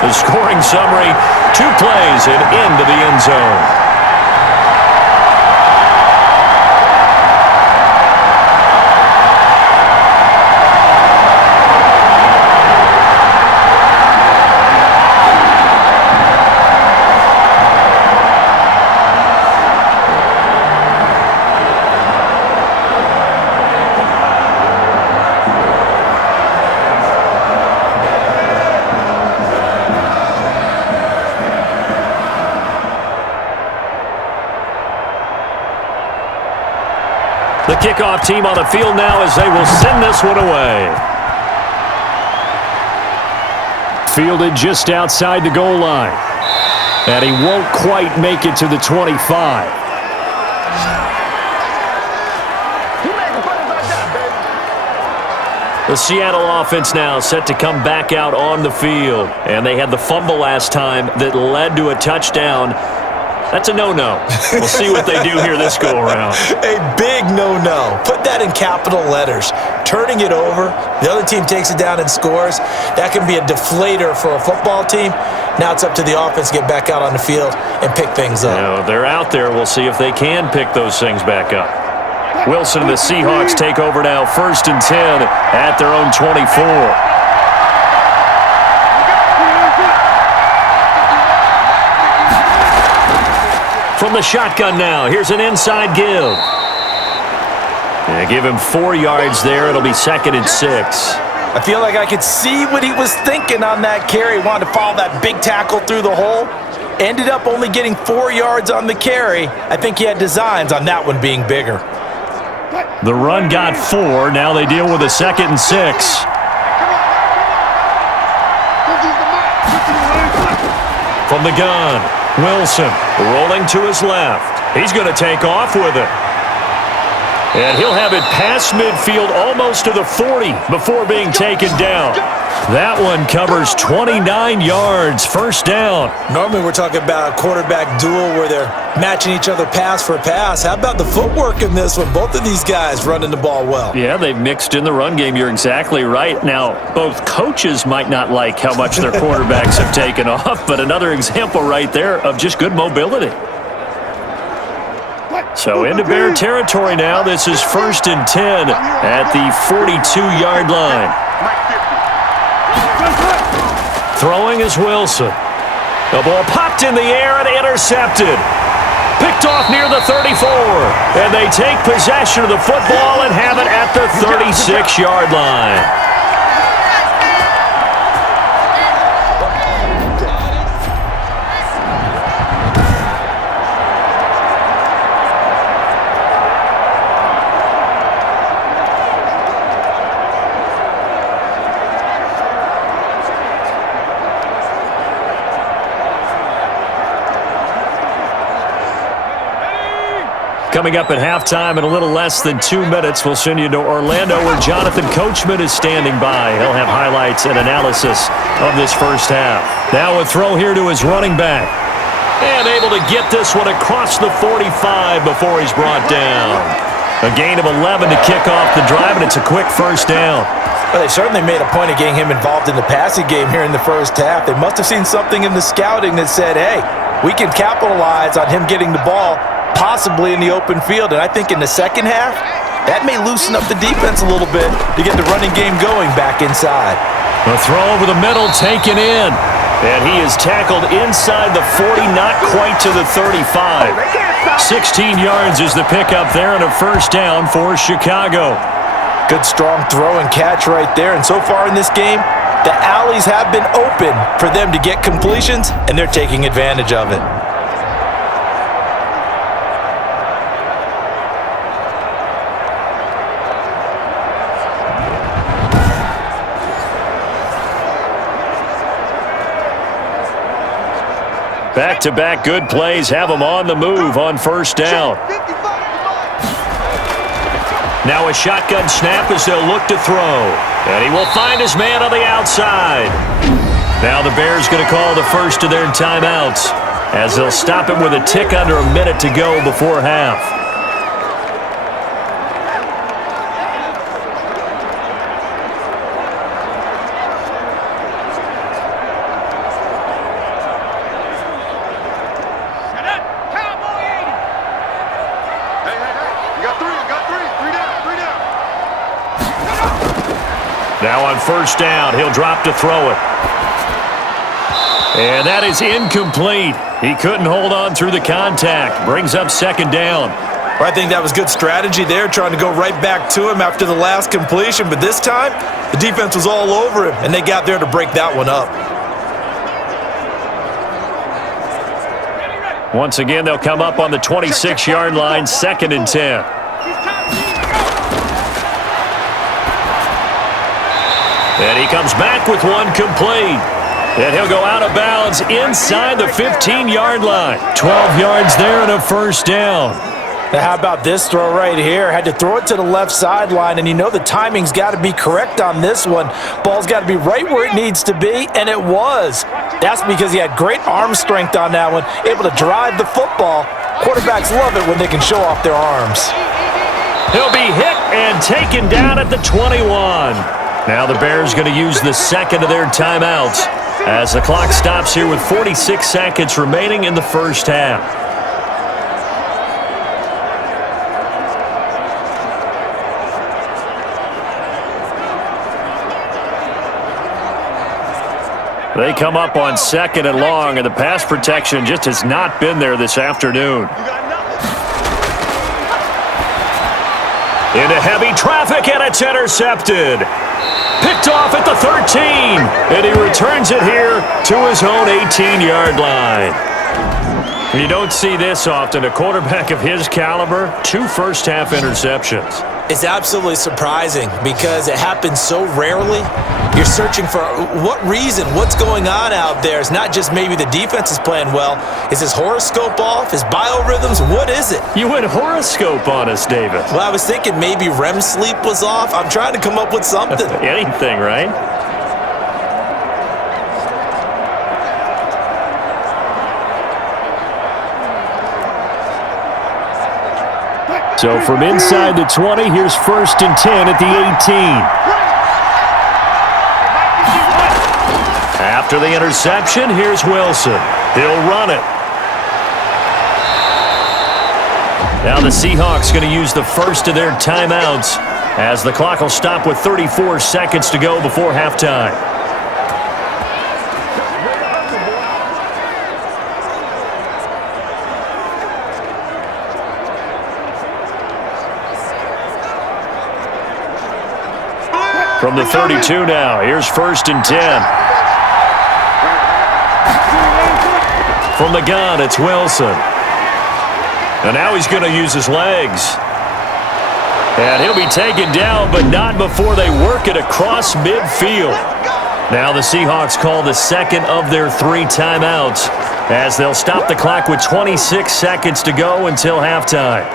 The scoring summary, 2 plays and into the end zone. The kickoff team on the field now as they will send this one away. Fielded just outside the goal line. And he won't quite make it to the 25. The Seattle offense now set to come back out on the field. And they had the fumble last time that led to a touchdown. That's a no-no. We'll see what they do here this go-around. A big no-no. Put that in capital letters. Turning it over, the other team takes it down and scores. That can be a deflator for a football team. Now it's up to the offense to get back out on the field and pick things up. Now, they're out there. We'll see if they can pick those things back up. Wilson and the Seahawks take over now, 1st and 10 at their own 24. From the shotgun now, here's an inside give. And give him 4 yards there. It'll be 2nd and 6. I feel like I could see what he was thinking on that carry. Wanted to follow that big tackle through the hole. Ended up only getting 4 yards on the carry. I think he had designs on that one being bigger. The run got 4. Now they deal with a 2nd and 6. From the gun, Wilson rolling to his left. He's going to take off with it. And he'll have it past midfield almost to the 40 before being taken down. That one covers 29 yards, 1st down. Normally we're talking about a quarterback duel where they're matching each other pass for pass. How about the footwork in this one? Both of these guys running the ball well. Yeah, they've mixed in the run game. You're exactly right. Now, both coaches might not like how much their quarterbacks have taken off, but another example right there of just good mobility. So into Bear territory now. This is 1st and 10 at the 42-yard line. Throwing is Wilson. The ball popped in the air and intercepted. Picked off near the 34. And they take possession of the football and have it at the 36-yard line. Coming up at halftime in a little less than 2 minutes, we'll send you to Orlando where Jonathan Coachman is standing by. He'll have highlights and analysis of this first half. Now a throw here to his running back. And able to get this one across the 45 before he's brought down. A gain of 11 to kick off the drive, and it's a quick 1st down. Well, they certainly made a point of getting him involved in the passing game here in the first half. They must have seen something in the scouting that said, hey, we can capitalize on him getting the ball possibly in the open field. And I think in the second half, that may loosen up the defense a little bit to get the running game going back inside. A throw over the middle taken in. And he is tackled inside the 40, not quite to the 35. 16 yards is the pickup there and a 1st down for Chicago. Good strong throw and catch right there. And so far in this game, the alleys have been open for them to get completions, and they're taking advantage of it. Back-to-back good plays have him on the move on 1st down. Now a shotgun snap as they'll look to throw. And he will find his man on the outside. Now the Bears going to call the first of their timeouts as they'll stop him with a tick under a minute to go before half. Now on 1st down, he'll drop to throw it. And that is incomplete. He couldn't hold on through the contact. Brings up 2nd down. Well, I think that was good strategy there, trying to go right back to him after the last completion. But this time, the defense was all over him, and they got there to break that one up. Once again, they'll come up on the 26-yard line, 2nd and 10. And he comes back with one complete. And he'll go out of bounds inside the 15-yard line. 12 yards there and a 1st down. Now, how about this throw right here? Had to throw it to the left sideline, and you know the timing's got to be correct on this one. Ball's got to be right where it needs to be, and it was. That's because he had great arm strength on that one, able to drive the football. Quarterbacks love it when they can show off their arms. He'll be hit and taken down at the 21. Now the Bears going to use the second of their timeouts as the clock stops here with 46 seconds remaining in the first half. They come up on second and long, and the pass protection just has not been there this afternoon. Into heavy traffic, and it's intercepted. Picked off at the 13, and he returns it here to his own 18-yard line. You don't see this often. A quarterback of his caliber, 2 first-half interceptions. It's absolutely surprising because it happens so rarely. You're searching for what reason, what's going on out there. It's not just maybe the defense is playing well. Is his horoscope off? His biorhythms? What is it? You went horoscope on us, David. Well, I was thinking maybe REM sleep was off. I'm trying to come up with something. Anything, right? So from inside the 20, here's 1st and 10 at the 18. After the interception, here's Wilson. He'll run it. Now the Seahawks going to use the first of their timeouts as the clock will stop with 34 seconds to go before halftime. From the 32 now, here's 1st and 10. From the gun, it's Wilson. And now he's going to use his legs. And he'll be taken down, but not before they work it across midfield. Now the Seahawks call the second of their 3 timeouts as they'll stop the clock with 26 seconds to go until halftime.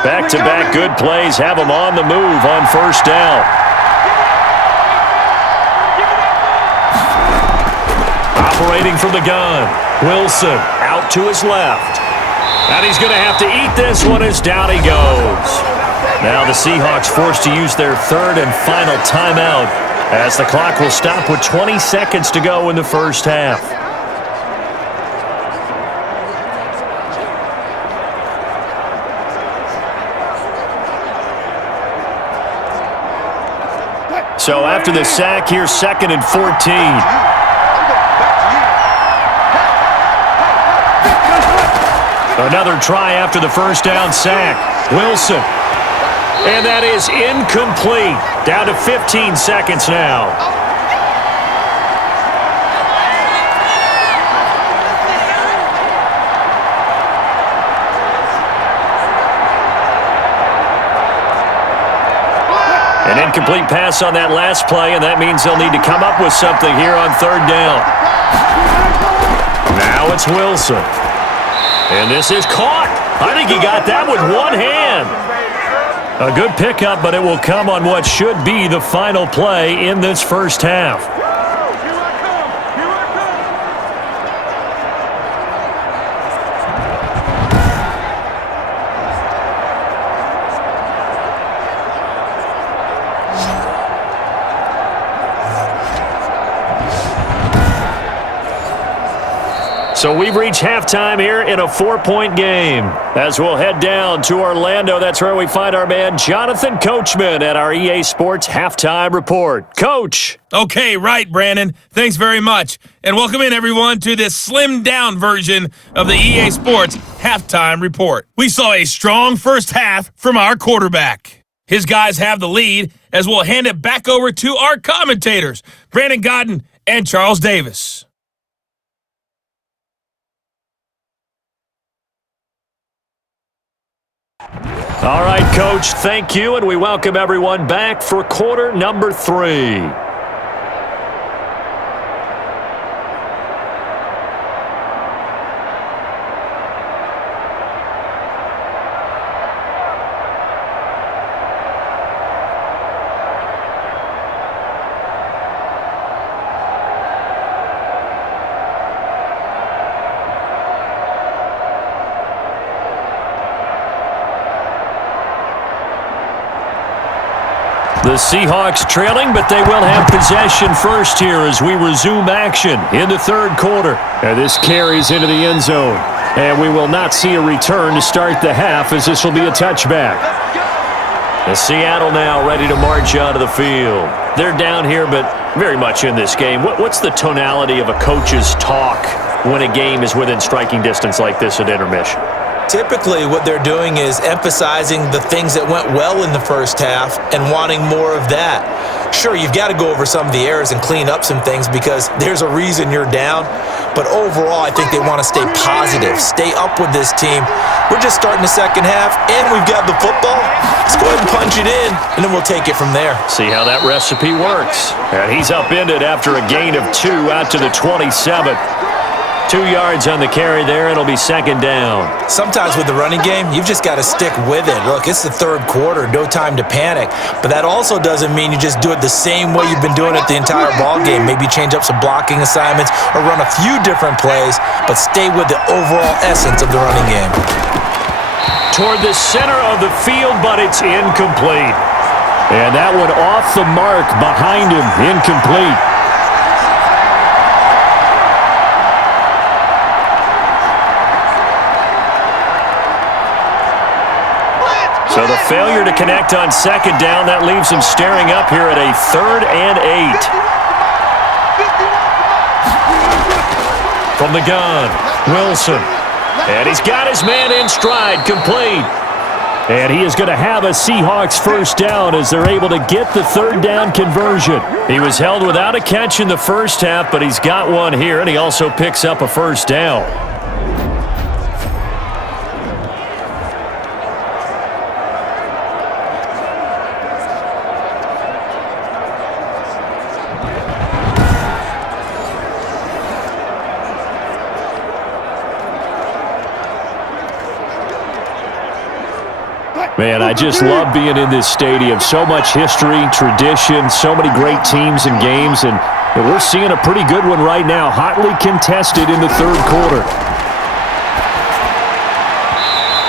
Back-to-back good plays have them on the move on 1st down. Operating from the gun, Wilson out to his left. And he's going to have to eat this one as down he goes. Now the Seahawks forced to use their 3rd and final timeout as the clock will stop with 20 seconds to go in the first half. So after the sack, here's 2nd and 14. Another try after the first down sack. Wilson. And that is incomplete. Down to 15 seconds now. An incomplete pass on that last play, and that means they'll need to come up with something here on 3rd down. Now it's Wilson. And this is caught. I think he got that with one hand. A good pickup, but it will come on what should be the final play in this first half. So we've reached halftime here in a 4-point game. As we'll head down to Orlando, that's where we find our man Jonathan Coachman at our EA Sports Halftime Report. Coach. Okay, right, Brandon. Thanks very much. And welcome in, everyone, to this slimmed-down version of the EA Sports Halftime Report. We saw a strong first half from our quarterback. His guys have the lead as we'll hand it back over to our commentators, Brandon Godden and Charles Davis. All right, Coach, thank you, and we welcome everyone back for quarter number 3. The Seahawks trailing, but they will have possession first here as we resume action in the third quarter. And this carries into the end zone. And we will not see a return to start the half as this will be a touchback. And Seattle now ready to march onto the field. They're down here, but very much in this game. What's the tonality of a coach's talk when a game is within striking distance like this at intermission? Typically, what they're doing is emphasizing the things that went well in the first half and wanting more of that. Sure, you've got to go over some of the errors and clean up some things because there's a reason you're down. But overall, I think they want to stay positive, stay up with this team. We're just starting the second half, and we've got the football. Let's go ahead and punch it in, and then we'll take it from there. See how that recipe works. And he's upended after a gain of 2 out to the 27. 2 yards on the carry there. It'll be second down. Sometimes with the running game, you've just got to stick with it. Look, it's the third quarter. No time to panic. But that also doesn't mean you just do it the same way you've been doing it the entire ball game. Maybe change up some blocking assignments or run a few different plays, but stay with the overall essence of the running game. Toward the center of the field, but it's incomplete. And that one off the mark behind him. Incomplete. So the failure to connect on second down, that leaves him staring up here at a 3rd and 8. From the gun, Wilson. And he's got his man in stride, complete. And he is going to have a Seahawks first down as they're able to get the 3rd down conversion. He was held without a catch in the first half, but he's got one here, and he also picks up a first down. Man, I just love being in this stadium. So much history, tradition, so many great teams and games, and we're seeing a pretty good one right now, hotly contested in the third quarter.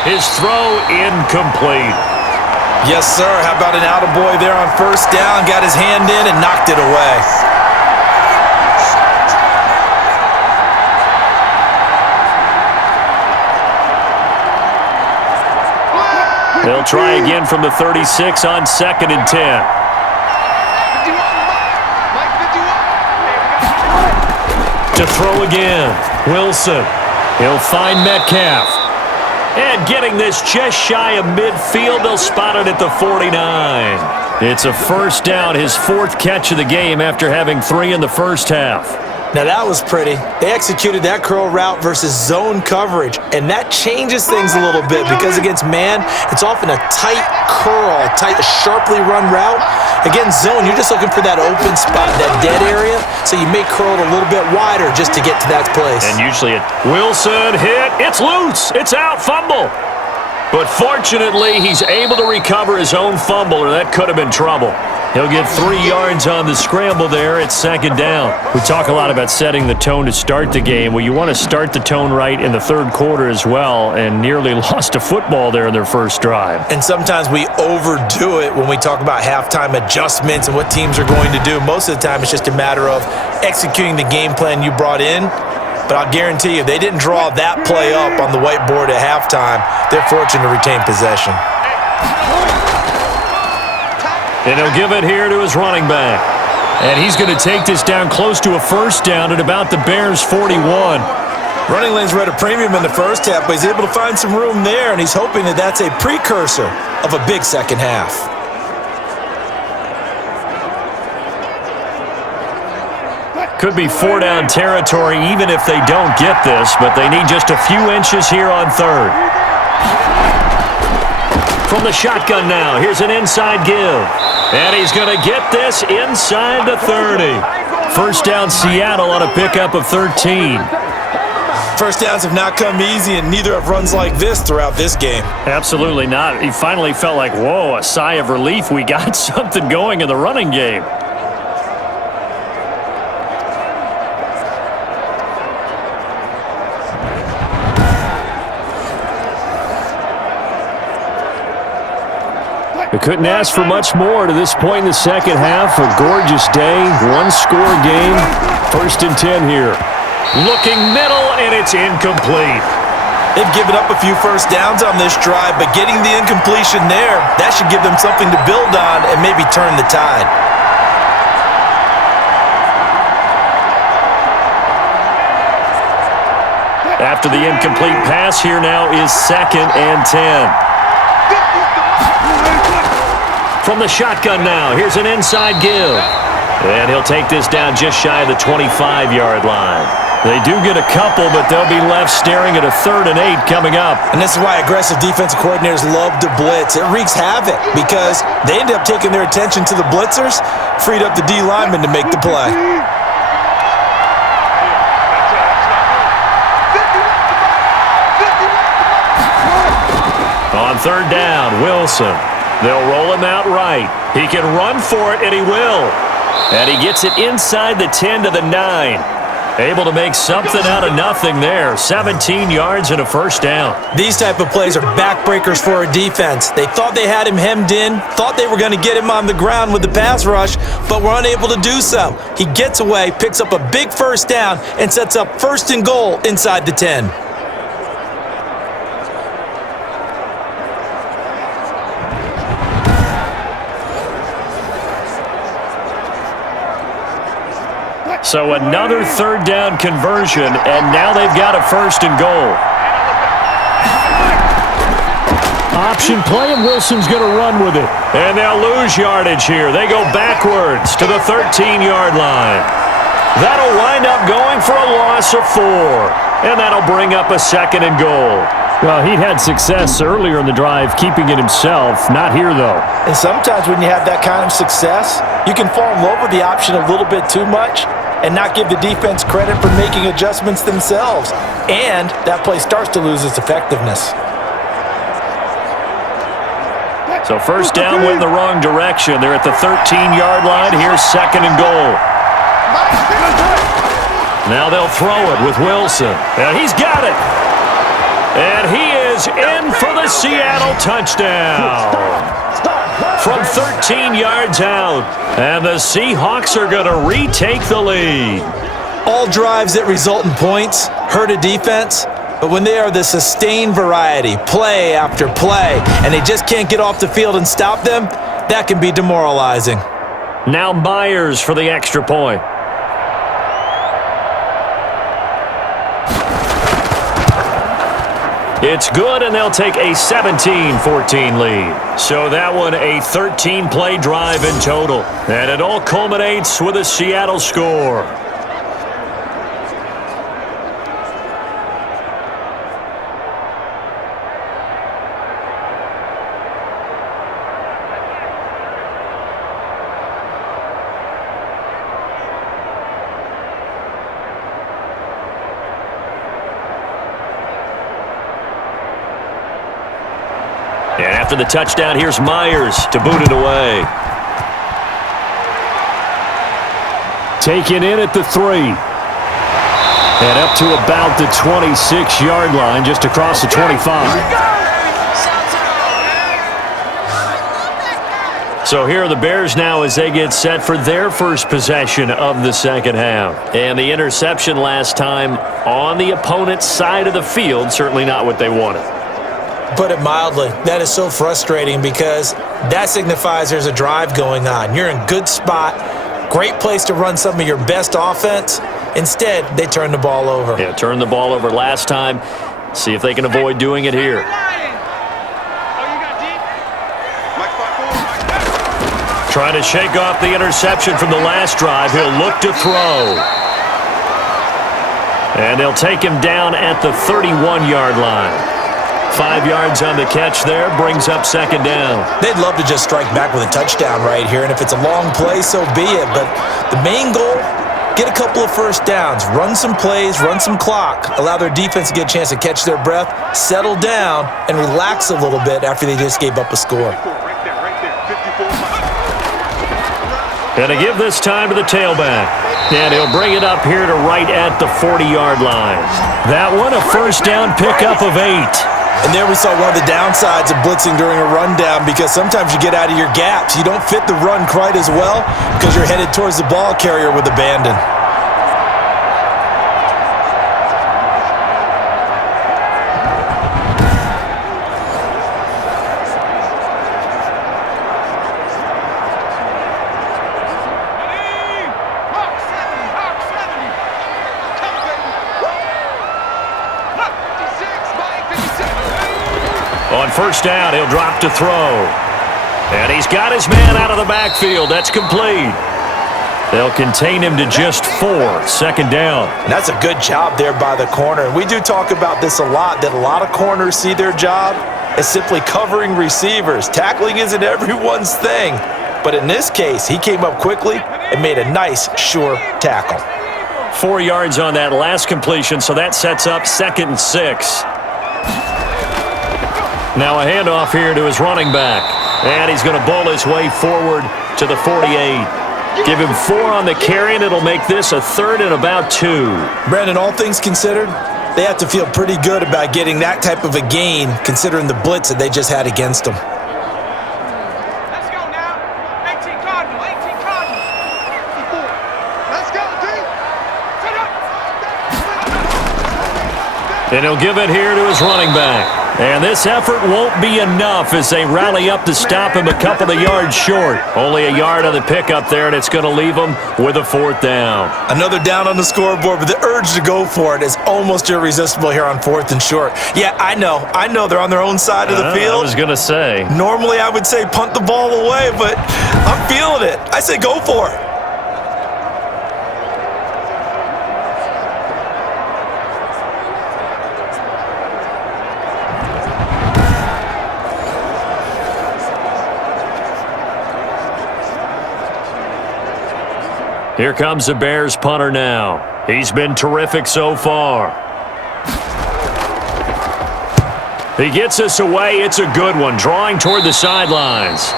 His throw incomplete. Yes, sir. How about an attaboy there on first down? Got his hand in and knocked it away. They'll try again from the 36 on 2nd and 10. To throw again, Wilson. He'll find Metcalf. And getting this just shy of midfield, they'll spot it at the 49. It's a first down, his 4th catch of the game after having 3 in the first half. Now that was pretty. They executed that curl route versus zone coverage, and that changes things a little bit because against man, it's often a tight curl, sharply run route. Against zone, you're just looking for that open spot, that dead area, so you may curl it a little bit wider just to get to that place. And usually Wilson hit, it's loose, it's out, fumble. But fortunately, he's able to recover his own fumble, or that could have been trouble. He'll get 3 yards on the scramble there at second down. We talk a lot about setting the tone to start the game. Well, you want to start the tone right in the third quarter as well, and nearly lost a football there in their first drive. And sometimes we overdo it when we talk about halftime adjustments and what teams are going to do. Most of the time, it's just a matter of executing the game plan you brought in. But I'll guarantee you, if they didn't draw that play up on the whiteboard at halftime, they're fortunate to retain possession. And he'll give it here to his running back. And he's going to take this down close to a first down at about the Bears' 41. Running lanes were at a premium in the first half, but he's able to find some room there, and he's hoping that that's a precursor of a big second half. Could be 4-down territory even if they don't get this, but they need just a few inches here on 3rd. From the shotgun now, here's an inside give. And he's going to get this inside the 30. First down Seattle on a pickup of 13. First downs have not come easy, and neither have runs like this throughout this game. Absolutely not. He finally felt like, whoa, a sigh of relief. We got something going in the running game. They couldn't ask for much more to this point in the second half. A gorgeous day, one-score game. 1st and 10 here. Looking middle, and it's incomplete. They've given up a few first downs on this drive, but getting the incompletion there, that should give them something to build on and maybe turn the tide. After the incomplete pass, here now is 2nd and 10. From the shotgun now, here's an inside give. And he'll take this down just shy of the 25-yard line. They do get a couple, but they'll be left staring at a 3rd and 8 coming up. And this is why aggressive defensive coordinators love to blitz. It wreaks havoc because they end up taking their attention to the blitzers, freed up the D lineman to make the play. On 3rd down, Wilson. They'll roll him out right. He can run for it, and he will. And he gets it inside the 10 to the 9. Able to make something out of nothing there. 17 yards and a 1st down. These type of plays are backbreakers for a defense. They thought they had him hemmed in, thought they were going to get him on the ground with the pass rush, but were unable to do so. He gets away, picks up a big 1st down, and sets up 1st and goal inside the 10. So another 3rd down conversion, and now they've got a 1st and goal. Option play, and Wilson's going to run with it. And they'll lose yardage here. They go backwards to the 13-yard line. That'll wind up going for a loss of 4. And that'll bring up a 2nd and goal. Well, he'd had success earlier in the drive keeping it himself. Not here, though. And sometimes when you have that kind of success, you can fall in love with the option a little bit too much and not give the defense credit for making adjustments themselves. And that play starts to lose its effectiveness. So 1st down went in the wrong direction. They're at the 13-yard line. Here's 2nd and goal. Now they'll throw it with Wilson. And he's got it. And he is in for the Seattle touchdown. From 13 yards out. And the Seahawks are going to retake the lead. All drives that result in points hurt a defense, but when they are the sustained variety, play after play, and they just can't get off the field and stop them, that can be demoralizing. Now Myers for the extra point. It's good, and they'll take a 17-14 lead. So that one a 13-play drive in total. And it all culminates with a Seattle score. And after the touchdown, here's Myers to boot it away. Taken in at the 3. And up to about the 26-yard line, just across the 25. So here are the Bears now as they get set for their first possession of the second half. And the interception last time on the opponent's side of the field, certainly not what they wanted. Put it mildly, that is so frustrating because that signifies there's a drive going on. You're in good spot, great place to run some of your best offense. Instead, they turn the ball over. Yeah, turned the ball over last time. See if they can avoid doing it here. Trying to shake off the interception from the last drive. He'll look to throw. And they'll take him down at the 31-yard line. 5 yards on the catch there, brings up second down. They'd love to just strike back with a touchdown right here, and if it's a long play, so be it. But the main goal, get a couple of first downs, run some plays, run some clock, allow their defense to get a chance to catch their breath, settle down, and relax a little bit after they just gave up a score. Going to give this time to the tailback. And he'll bring it up here to right at the 40-yard line. That one, a first down pickup of 8. And there we saw one of the downsides of blitzing during a rundown, because sometimes you get out of your gaps. You don't fit the run quite as well because you're headed towards the ball carrier with abandon. On first down, he'll drop to throw. And he's got his man out of the backfield. That's complete. They'll contain him to just 4. Second down. And that's a good job there by the corner. And we do talk about this a lot, that a lot of corners see their job as simply covering receivers. Tackling isn't everyone's thing. But in this case, he came up quickly and made a nice, sure tackle. 4 yards on that last completion, so that sets up 2nd and 6. Now a handoff here to his running back. And he's going to bowl his way forward to the 48. Give him 4 on the carry, and it'll make this a 3rd and about 2. Brandon, all things considered, they have to feel pretty good about getting that type of a gain, considering the blitz that they just had against them. Let's go now. 18 Cardinal, 18 Cardinal. Let's go, D. And he'll give it here to his running back. And this effort won't be enough as they rally up to stop him a couple of yards short. Only a yard on the pickup there, and it's going to leave him with a 4th down. Another down on the scoreboard, but the urge to go for it is almost irresistible here on 4th and short. Yeah, I know they're on their own side of the field. I was going to say. Normally I would say punt the ball away, but I'm feeling it. I say go for it. Here comes the Bears punter now. He's been terrific so far. He gets us away. It's a good one, drawing toward the sidelines.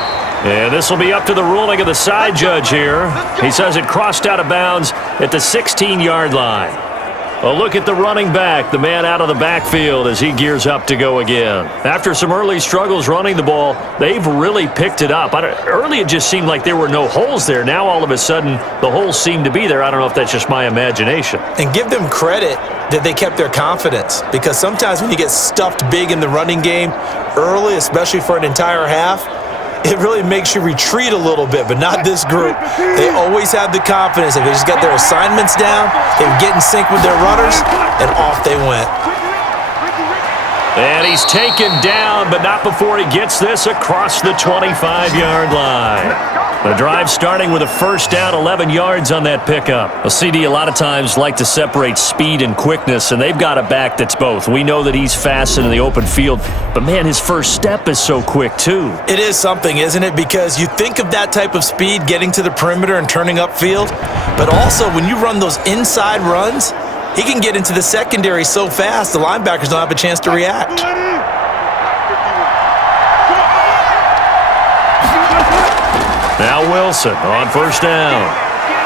And this will be up to the ruling of the side judge here. He says it crossed out of bounds at the 16-yard line. A look at the running back, the man out of the backfield as he gears up to go again. After some early struggles running the ball, they've really picked it up. Early it just seemed like there were no holes there. Now all of a sudden the holes seem to be there. I don't know if that's just my imagination. And give them credit that they kept their confidence, because sometimes when you get stuffed big in the running game early, especially for an entire half, it really makes you retreat a little bit, but not this group. They always have the confidence. If they just got their assignments down, they would get in sync with their runners, and off they went. And he's taken down, but not before he gets this across the 25-yard line. The drive starting with a first down, 11 yards on that pickup. A CD a lot of times like to separate speed and quickness, and they've got a back that's both. We know that he's fast in the open field, but man, his first step is so quick too. It is something, isn't it? Because you think of that type of speed getting to the perimeter and turning upfield, but also when you run those inside runs, he can get into the secondary so fast, the linebackers don't have a chance to react. Now Wilson on first down.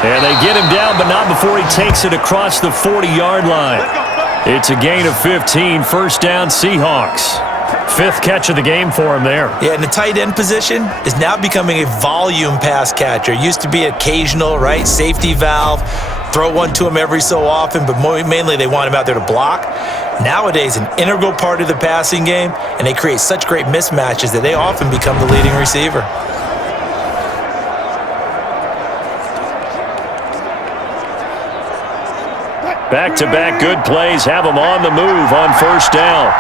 And they get him down, but not before he takes it across the 40-yard line. It's a gain of 15, first down Seahawks. 5th catch of the game for him there. Yeah, and the tight end position is now becoming a volume pass catcher. It used to be occasional, right? Safety valve. Throw one to him every so often, but mainly they want him out there to block. Nowadays, an integral part of the passing game, and they create such great mismatches that they often become the leading receiver. Back-to-back good plays have him on the move on first down.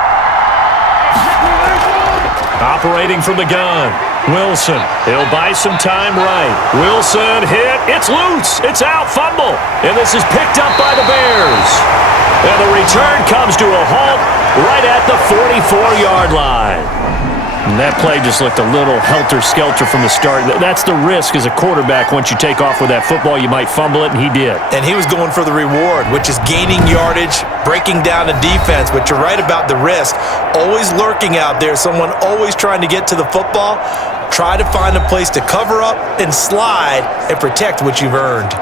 Operating from the gun. Wilson, he'll buy some time right. Wilson hit, it's loose, it's out, fumble. And this is picked up by the Bears. And the return comes to a halt right at the 44-yard line. And that play just looked a little helter-skelter from the start. That's the risk as a quarterback. Once you take off with that football, you might fumble it, and he did. And he was going for the reward, which is gaining yardage, breaking down the defense. But you're right about the risk. Always lurking out there, someone always trying to get to the football. Try to find a place to cover up and slide and protect what you've earned.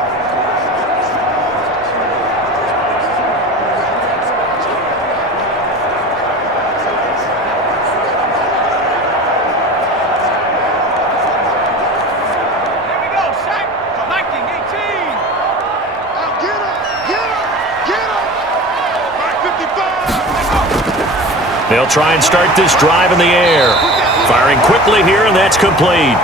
They'll try and start this drive in the air. Firing quickly here, and that's complete.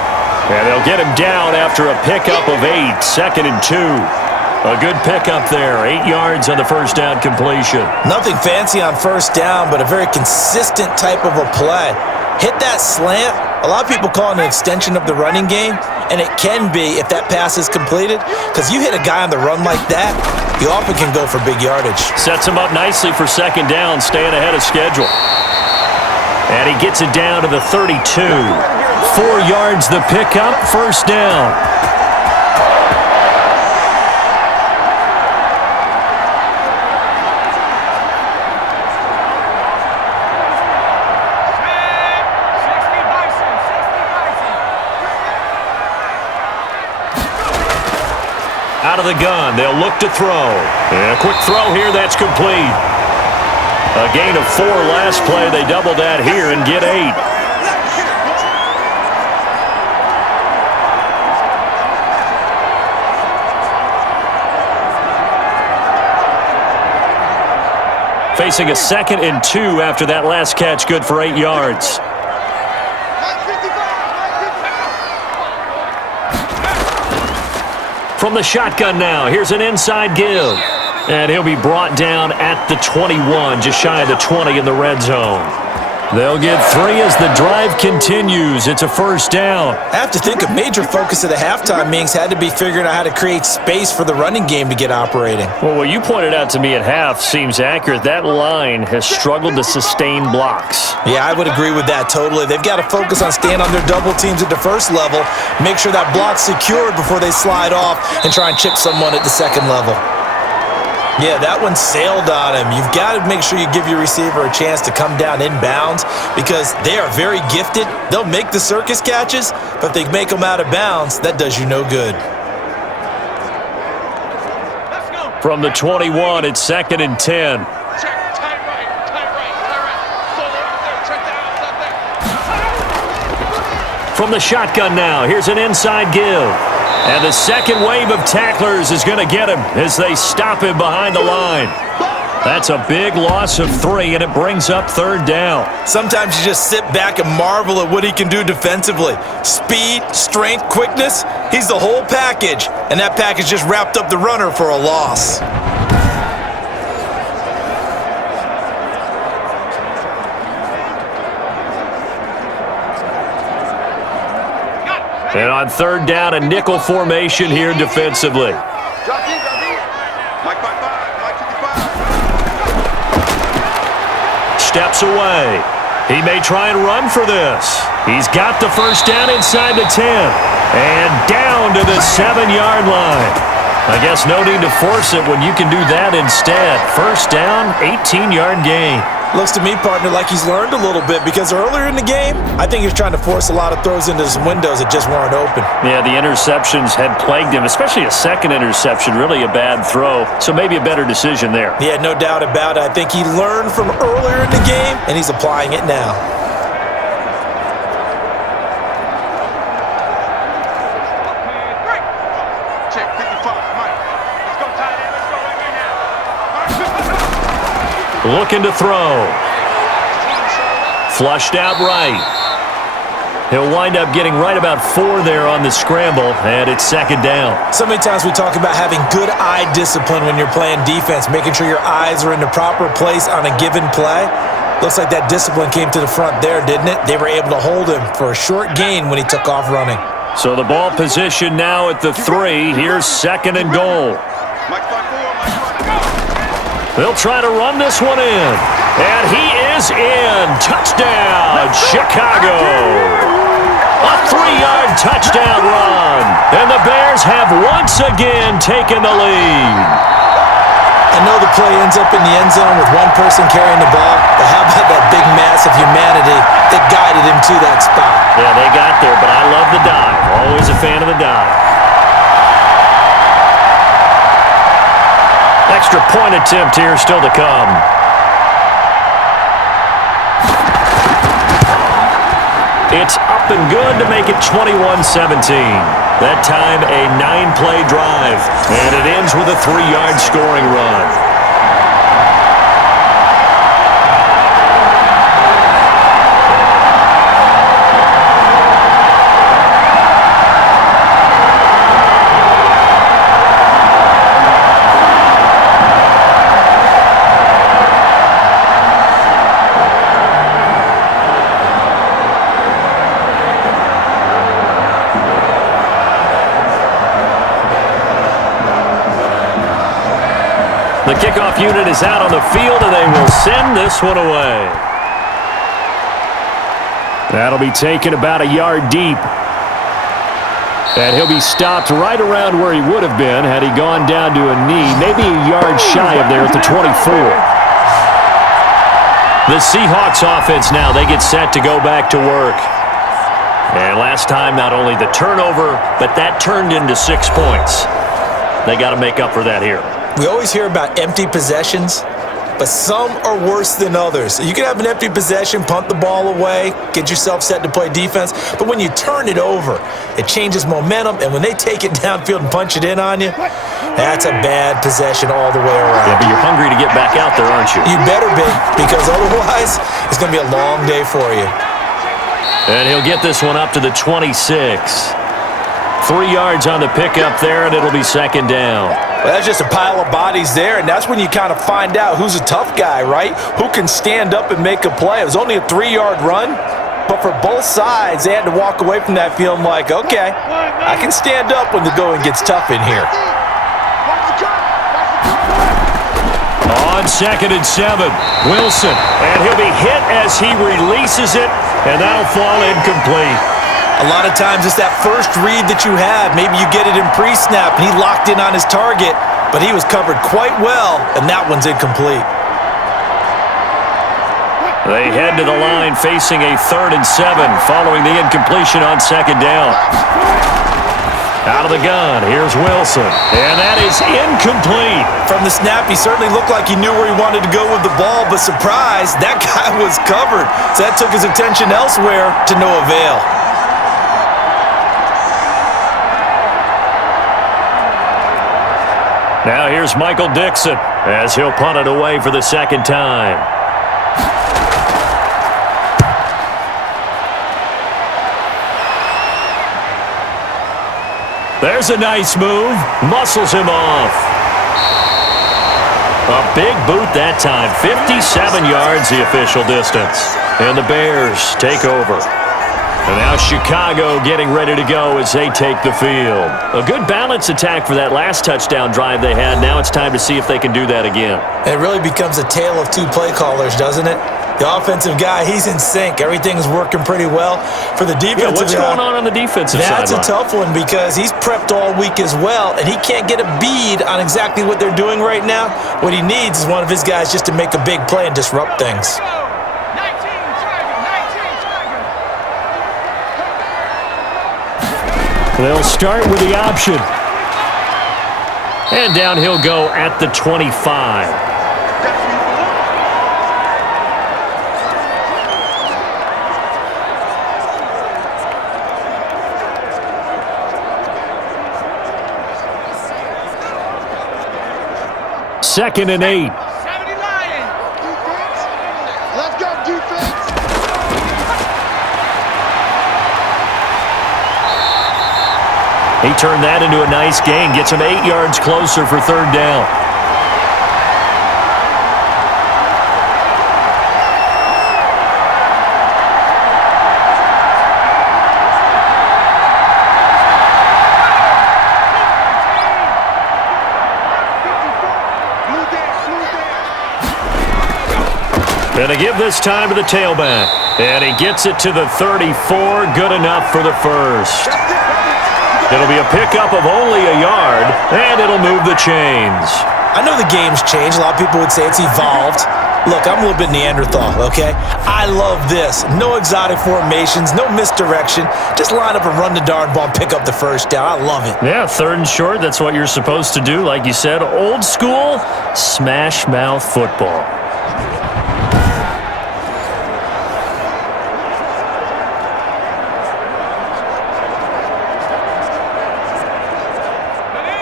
And they'll get him down after a pickup of 8, 2nd and 2. A good pickup there, 8 yards on the first down completion. Nothing fancy on first down, but a very consistent type of a play. Hit that slant. A lot of people call it an extension of the running game, and it can be if that pass is completed, because you hit a guy on the run like that, he often can go for big yardage. Sets him up nicely for second down, staying ahead of schedule. And he gets it down to the 32. 4 yards the pickup, first down. Out of the gun, they'll look to throw. And a quick throw here, that's complete. A gain of 4 last play. They double that here and get 8. Facing a 2nd and 2 after that last catch, good for 8 yards. From the shotgun now, here's an inside give. And he'll be brought down at the 21, just shy of the 20 in the red zone. They'll get 3 as the drive continues. It's a first down. I have to think a major focus of the halftime meetings had to be figuring out how to create space for the running game to get operating. Well, what you pointed out to me at half seems accurate. That line has struggled to sustain blocks. Yeah, I would agree with that totally. They've got to focus on staying on their double teams at the first level, make sure that block's secured before they slide off and try and chip someone at the second level. Yeah, that one sailed on him. You've got to make sure you give your receiver a chance to come down inbounds because they are very gifted. They'll make the circus catches, but if they make them out of bounds, that does you no good. From the 21, it's 2nd and 10. From the shotgun now, here's an inside give. And the second wave of tacklers is going to get him as they stop him behind the line. That's a big loss of 3, and it brings up 3rd down. Sometimes you just sit back and marvel at what he can do defensively. Speed, strength, quickness, he's the whole package. And that package just wrapped up the runner for a loss. And on 3rd down, a nickel formation here defensively. Steps away. He may try and run for this. He's got the first down inside the 10. And down to the 7-yard line. I guess no need to force it when you can do that instead. First down, 18-yard gain. Looks to me, partner, like he's learned a little bit because earlier in the game, I think he was trying to force a lot of throws into some windows that just weren't open. Yeah, the interceptions had plagued him, especially a second interception, really a bad throw. So maybe a better decision there. Yeah, no doubt about it. I think he learned from earlier in the game, and he's applying it now. Looking to throw. Flushed out right. He'll wind up getting right about 4 there on the scramble, and it's 2nd down. So many times we talk about having good eye discipline when you're playing defense, making sure your eyes are in the proper place on a given play. Looks like that discipline came to the front there, didn't it? They were able to hold him for a short gain when he took off running. So the ball position now at the 3. Here's 2nd and goal. They'll try to run this one in. And he is in. Touchdown, Chicago. A 3-yard touchdown run. And the Bears have once again taken the lead. I know the play ends up in the end zone with one person carrying the ball, but how about that big mass of humanity that guided him to that spot? Yeah, they got there, but I love the dive. Always a fan of the dive. Extra point attempt here still to come. It's up and good to make it 21-17. That time a 9-play drive, and it ends with a 3-yard scoring run. kickoff unit is out on the field, and they will send this one away. That'll be taken about a yard deep. And he'll be stopped right around where he would have been had he gone down to a knee, maybe a yard shy of there at the 24. The Seahawks offense now, they get set to go back to work. And last time, not only the turnover, but that turned into 6 points. They got to make up for that here. We always hear about empty possessions, but some are worse than others. You can have an empty possession, punt the ball away, get yourself set to play defense, but when you turn it over, it changes momentum, and when they take it downfield and punch it in on you, that's a bad possession all the way around. Yeah, but you're hungry to get back out there, aren't you? You better be, because otherwise, it's going to be a long day for you. And he'll get this one up to the 26. 3 yards on the pickup there, and it'll be second down. Well, that's just a pile of bodies there, and that's when you kind of find out who's a tough guy, right? Who can stand up and make a play. It was only a 3-yard run, but for both sides, they had to walk away from that feeling like, okay, I can stand up when the going gets tough in here. On 2nd and 7, Wilson, and he'll be hit as he releases it, and that'll fall incomplete. A lot of times it's that first read that you have. Maybe you get it in pre-snap, and he locked in on his target, but he was covered quite well, and that one's incomplete. They head to the line facing a 3rd and 7 following the incompletion on 2nd down. Out of the gun, here's Wilson, and that is incomplete. From the snap, he certainly looked like he knew where he wanted to go with the ball, but surprise, that guy was covered. So that took his attention elsewhere to no avail. Now here's Michael Dixon as he'll punt it away for the 2nd time. There's a nice move. Muscles him off. A big boot that time. 57 yards the official distance. And the Bears take over. And now Chicago getting ready to go as they take the field. A good balanced attack for that last touchdown drive they had. Now it's time to see if they can do that again. It really becomes a tale of two play callers, doesn't it? The offensive guy, he's in sync. Everything's working pretty well. For the defensive what's going on the defensive side? That's a tough one because he's prepped all week as well, and he can't get a bead on exactly what they're doing right now. What he needs is one of his guys just to make a big play and disrupt things. They'll start with the option. And down he'll go at the 25. Second and 8. Let's go, defense. He turned that into a nice gain. Gets him 8 yards closer for 3rd down. And they give this time to the tailback. And he gets it to the 34. Good enough for the first. It'll be a pickup of only a yard, and it'll move the chains. I know the game's changed. A lot of people would say it's evolved. Look, I'm a little bit Neanderthal, okay? I love this. No exotic formations, no misdirection. Just line up and run the darn ball and pick up the first down. I love it. Yeah, 3rd and short, that's what you're supposed to do. Like you said, old school, smash mouth football.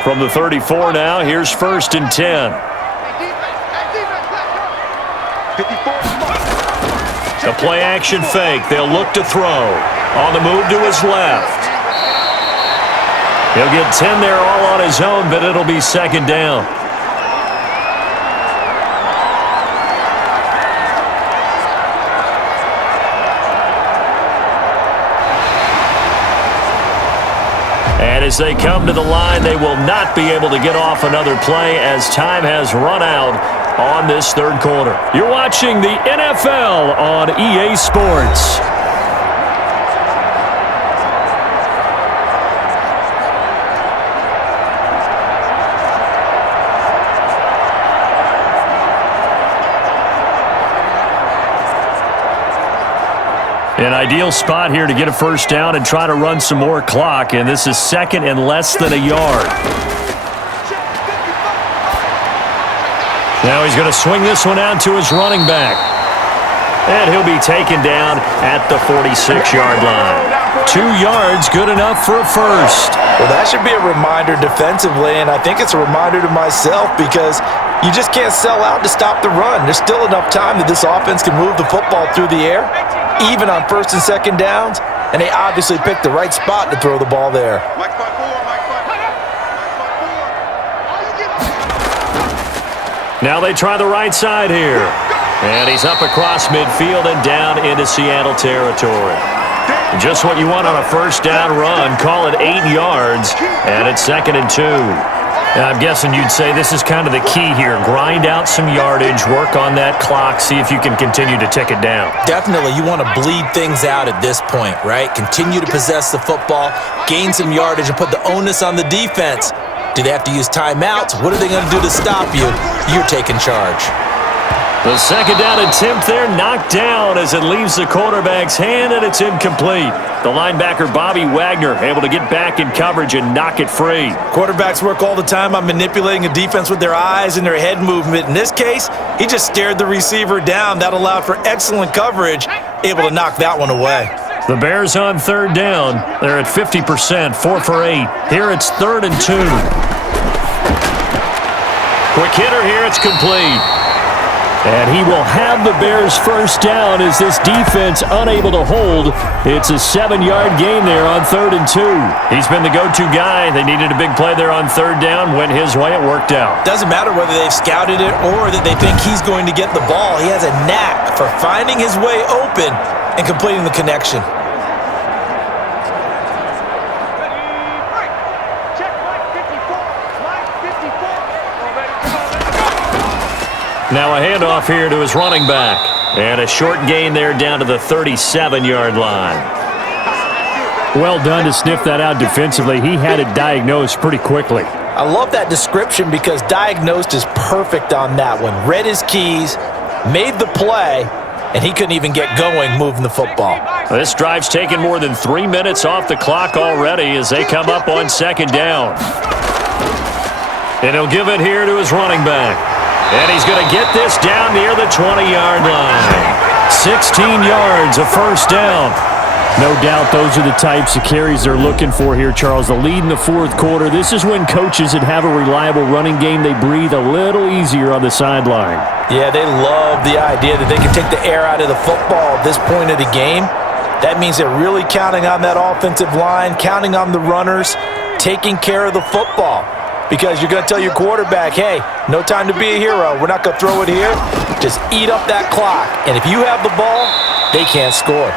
From the 34 now, here's 1st and 10. A play-action fake. They'll look to throw. On the move to his left. He'll get 10 there all on his own, but it'll be 2nd down. And as they come to the line, they will not be able to get off another play as time has run out on this third quarter. You're watching the NFL on EA Sports. An ideal spot here to get a first down and try to run some more clock, and this is second and less than a yard. Now he's going to swing this one out to his running back. And he'll be taken down at the 46-yard line. 2 yards, good enough for a first. Well, that should be a reminder defensively, and I think it's a reminder to myself because you just can't sell out to stop the run. There's still enough time that this offense can move the football through the air, even on first and second downs, and they obviously picked the right spot to throw the ball there. Now they try the right side here. And he's up across midfield and down into Seattle territory. Just what you want on a first down run. Call it 8 yards, and it's 2nd and 2. I'm guessing you'd say this is kind of the key here. Grind out some yardage, work on that clock, see if you can continue to tick it down. Definitely, you want to bleed things out at this point, right? Continue to possess the football, gain some yardage, and put the onus on the defense. Do they have to use timeouts? What are they going to do to stop you? You're taking charge. The second down attempt there knocked down as it leaves the quarterback's hand, and it's incomplete. The linebacker, Bobby Wagner, able to get back in coverage and knock it free. Quarterbacks work all the time on manipulating a defense with their eyes and their head movement. In this case, he just stared the receiver down. That allowed for excellent coverage, able to knock that one away. The Bears on third down. They're at 50%, 4 for 8. Here it's 3rd and 2. Quick hitter here, it's complete. And he will have the Bears first down as this defense unable to hold. It's a 7-yard gain there on 3rd and 2. He's been the go-to guy. They needed a big play there on third down. Went his way. It worked out. Doesn't matter whether they've scouted it or that they think he's going to get the ball. He has a knack for finding his way open and completing the connection. Now a handoff here to his running back. And a short gain there down to the 37-yard line. Well done to sniff that out defensively. He had it diagnosed pretty quickly. I love that description because diagnosed is perfect on that one. Read his keys, made the play, and he couldn't even get going moving the football. This drive's taken more than 3 minutes off the clock already as they come up on second down. And he'll give it here to his running back. And he's going to get this down near the 20-yard line. 16 yards, a first down. No doubt those are the types of carries they're looking for here, Charles. The lead in the fourth quarter. This is when coaches that have a reliable running game, they breathe a little easier on the sideline. Yeah, they love the idea that they can take the air out of the football at this point of the game. That means they're really counting on that offensive line, counting on the runners, taking care of the football. Because you're going to tell your quarterback, hey, no time to be a hero. We're not going to throw it here. Just eat up that clock. And if you have the ball, they can't score.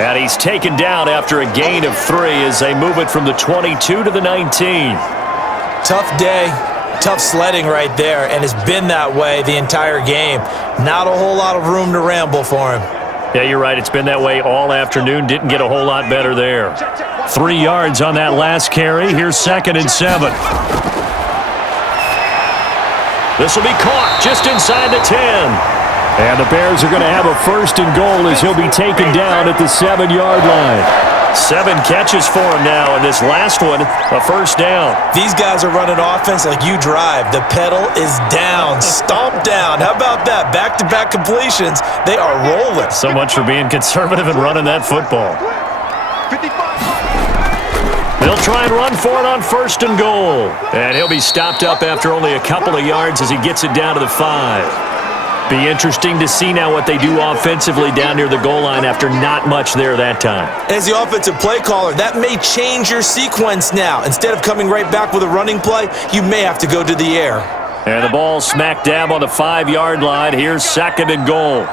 And he's taken down after a gain of 3 as they move it from the 22 to the 19. Tough day, tough sledding right there, and it's been that way the entire game. Not a whole lot of room to ramble for him. Yeah, you're right. It's been that way all afternoon. Didn't get a whole lot better there. 3 yards on that last carry. Here's 2nd and 7. This will be caught just inside the 10. And the Bears are going to have a 1st and goal as he'll be taken down at the 7-yard line. 7 catches for him now, and this last one, a first down. These guys are running offense like you drive. The pedal is down, stomp down. How about that? Back-to-back completions. They are rolling. So much for being conservative and running that football. They'll try and run for it on 1st and goal. And he'll be stopped up after only a couple of yards as he gets it down to the 5. Be interesting to see now what they do offensively down near the goal line after not much there that time. As the offensive play caller, that may change your sequence now. Instead of coming right back with a running play, you may have to go to the air. And the ball smack dab on the 5-yard line. Here's 2nd and goal.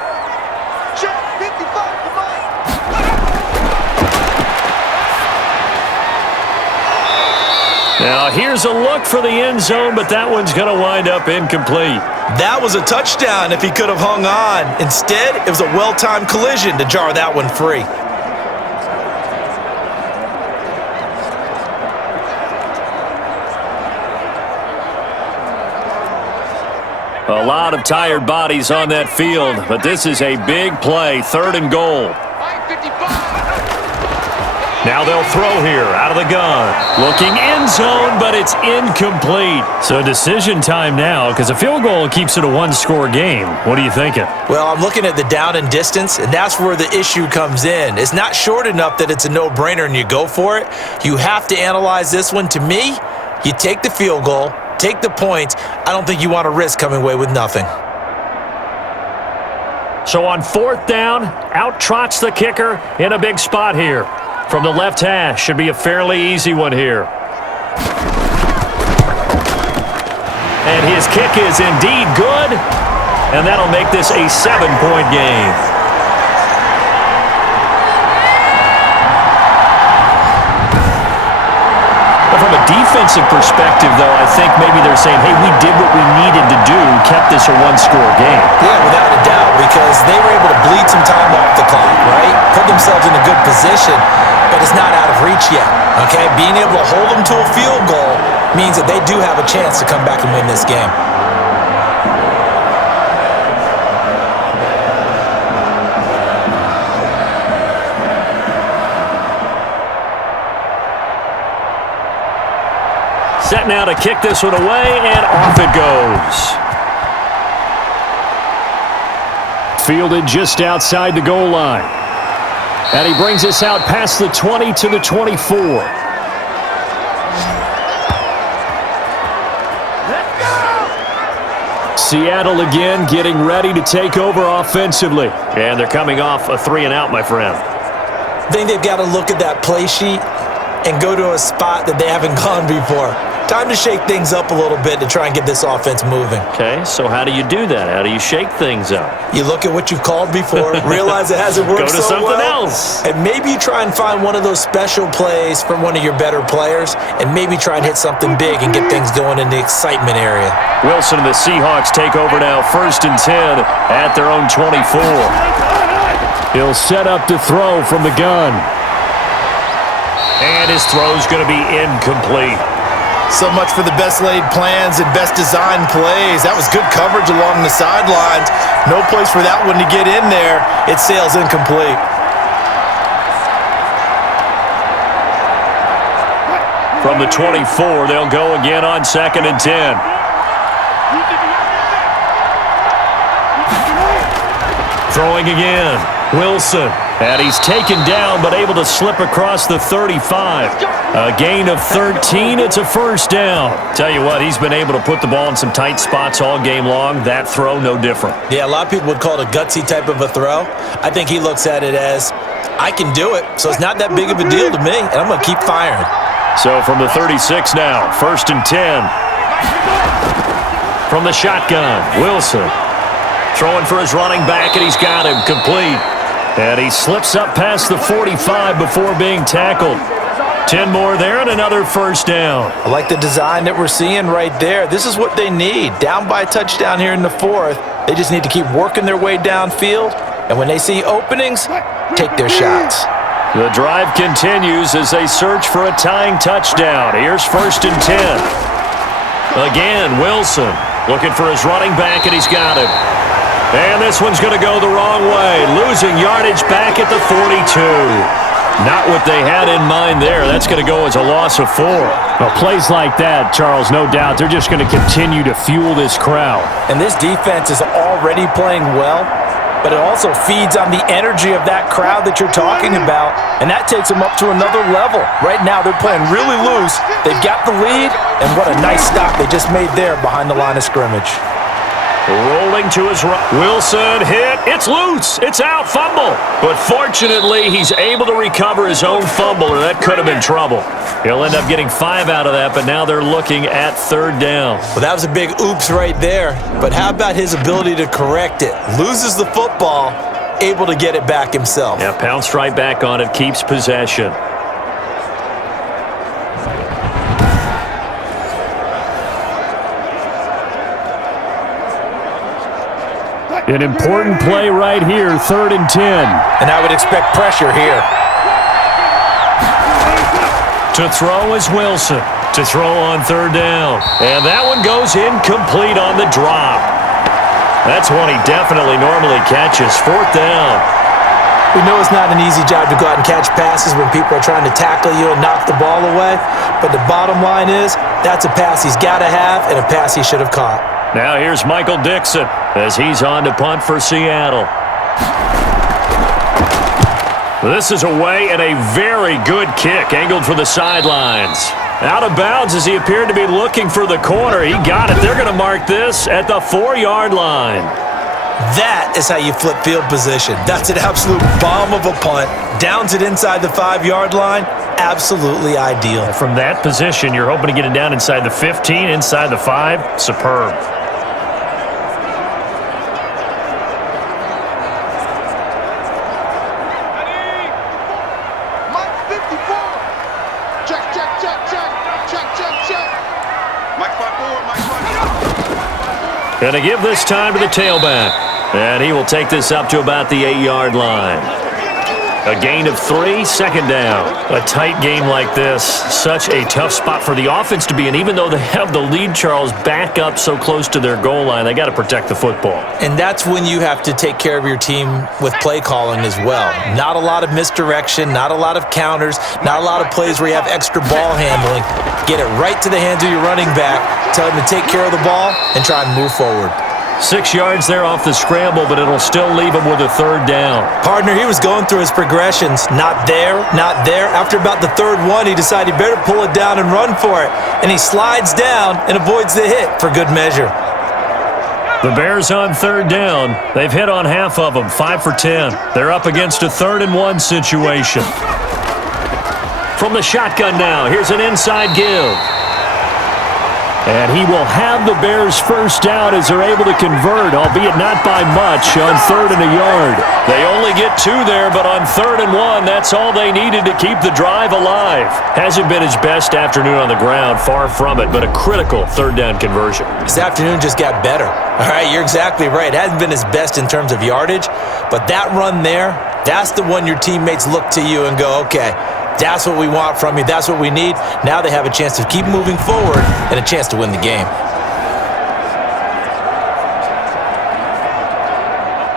Now here's a look for the end zone, but that one's going to wind up incomplete. That was a touchdown if he could have hung on. Instead, it was a well-timed collision to jar that one free. A lot of tired bodies on that field, but this is a big play, 3rd and goal. Now they'll throw here out of the gun. Looking end zone, but it's incomplete. So decision time now, because a field goal keeps it a one-score game. What are you thinking? Well, I'm looking at the down and distance, and that's where the issue comes in. It's not short enough that it's a no-brainer and you go for it. You have to analyze this one. To me, you take the field goal, take the points. I don't think you want to risk coming away with nothing. So on 4th down, out trots the kicker in a big spot here. From the left hash, should be a fairly easy one here. And his kick is indeed good, and that'll make this a 7-point game. But from a defensive perspective, though, I think maybe they're saying, hey, we did what we needed to do, kept this a one-score game. Yeah, without a doubt, because they were able to bleed some time off the clock, right? Put themselves in a good position, but it's not out of reach yet, okay? Being able to hold them to a field goal means that they do have a chance to come back and win this game. Set now to kick this one away, and off it goes. Fielded just outside the goal line. And he brings us out past the 20 to the 24. Seattle again getting ready to take over offensively. And they're coming off a 3-and-out, my friend. I think they've got to look at that play sheet and go to a spot that they haven't gone before. Time to shake things up a little bit to try and get this offense moving. Okay, so how do you do that? How do you shake things up? You look at what you've called before, realize it hasn't worked Go to so something well, else. and maybe you try and find one of those special plays from one of your better players, and maybe try and hit something big and get things going in the excitement area. Wilson and the Seahawks take over now, 1st and 10 at their own 24. He'll set up to throw from the gun. And his throw's going to be incomplete. So much for the best laid plans and best designed plays. That was good coverage along the sidelines. No place for that one to get in there. It sails incomplete. From the 24, they'll go again on 2nd and 10. Throwing again. Wilson. And he's taken down, but able to slip across the 35. A gain of 13. It's a 1st down. Tell you what, he's been able to put the ball in some tight spots all game long. That throw, no different. Yeah, a lot of people would call it a gutsy type of a throw. I think he looks at it as, I can do it, so it's not that big of a deal to me, and I'm going to keep firing. So from the 36 now, 1st and 10. From the shotgun, Wilson. Throwing for his running back, and he's got him complete. And he slips up past the 45 before being tackled. 10 more there and another 1st down. I like the design that we're seeing right there. This is what they need. Down by a touchdown here in the 4th. They just need to keep working their way downfield. And when they see openings, take their shots. The drive continues as they search for a tying touchdown. Here's 1st and 10. Again, Wilson looking for his running back, and he's got him. And this one's going to go the wrong way, losing yardage back at the 42. Not what they had in mind there. That's going to go as a loss of 4. Well, plays like that, Charles, no doubt, they're just going to continue to fuel this crowd. And this defense is already playing well, but it also feeds on the energy of that crowd that you're talking about, and that takes them up to another level. Right now, they're playing really loose. They've got the lead, and what a nice stop they just made there behind the line of scrimmage. Rolling to his right. Wilson hit. It's loose. It's out. Fumble. But fortunately, he's able to recover his own fumble, or that could have been trouble. He'll end up getting 5 out of that, but now they're looking at 3rd down. Well, that was a big oops right there. But how about his ability to correct it? Loses the football, able to get it back himself. Yeah, pounced right back on it, keeps possession. An important play right here, 3rd and 10. And I would expect pressure here. To throw is Wilson. To throw on 3rd down. And that one goes incomplete on the drop. That's one he definitely normally catches. 4th down. We know it's not an easy job to go out and catch passes when people are trying to tackle you and knock the ball away. But the bottom line is, that's a pass he's got to have and a pass he should have caught. Now here's Michael Dixon as he's on to punt for Seattle. This is away and a very good kick angled for the sidelines. Out of bounds as he appeared to be looking for the corner. He got it. They're going to mark this at the 4-yard line. That is how you flip field position. That's an absolute bomb of a punt. Downs it inside the 5-yard line. Absolutely ideal. From that position, you're hoping to get it down inside the 15, inside the 5. Superb. Going to give this time to the tailback. And he will take this up to about the 8-yard line. A gain of 3, 2nd down. A tight game like this, such a tough spot for the offense to be in. Even though they have the lead, Charles, back up so close to their goal line, they got to protect the football. And that's when you have to take care of your team with play calling as well. Not a lot of misdirection, not a lot of counters, not a lot of plays where you have extra ball handling. Get it right to the hands of your running back, tell him to take care of the ball, and try and move forward. 6 yards there off the scramble, but it'll still leave him with a 3rd down. Partner, he was going through his progressions. Not there, not there. After about the 3rd one, he decided he better pull it down and run for it. And he slides down and avoids the hit for good measure. The Bears on 3rd down. They've hit on half of them, 5 for 10. They're up against a 3rd and 1 situation. From the shotgun now, here's an inside give. And he will have the Bears first down as they're able to convert, albeit not by much, on 3rd and a yard. They only get 2 there, but on 3rd and 1, that's all they needed to keep the drive alive. Hasn't been his best afternoon on the ground, far from it, but a critical 3rd down conversion. This afternoon just got better. All right, you're exactly right. It hasn't been his best in terms of yardage, but that run there, that's the one your teammates look to you and go, okay, that's what we want from you. That's what we need. Now they have a chance to keep moving forward and a chance to win the game.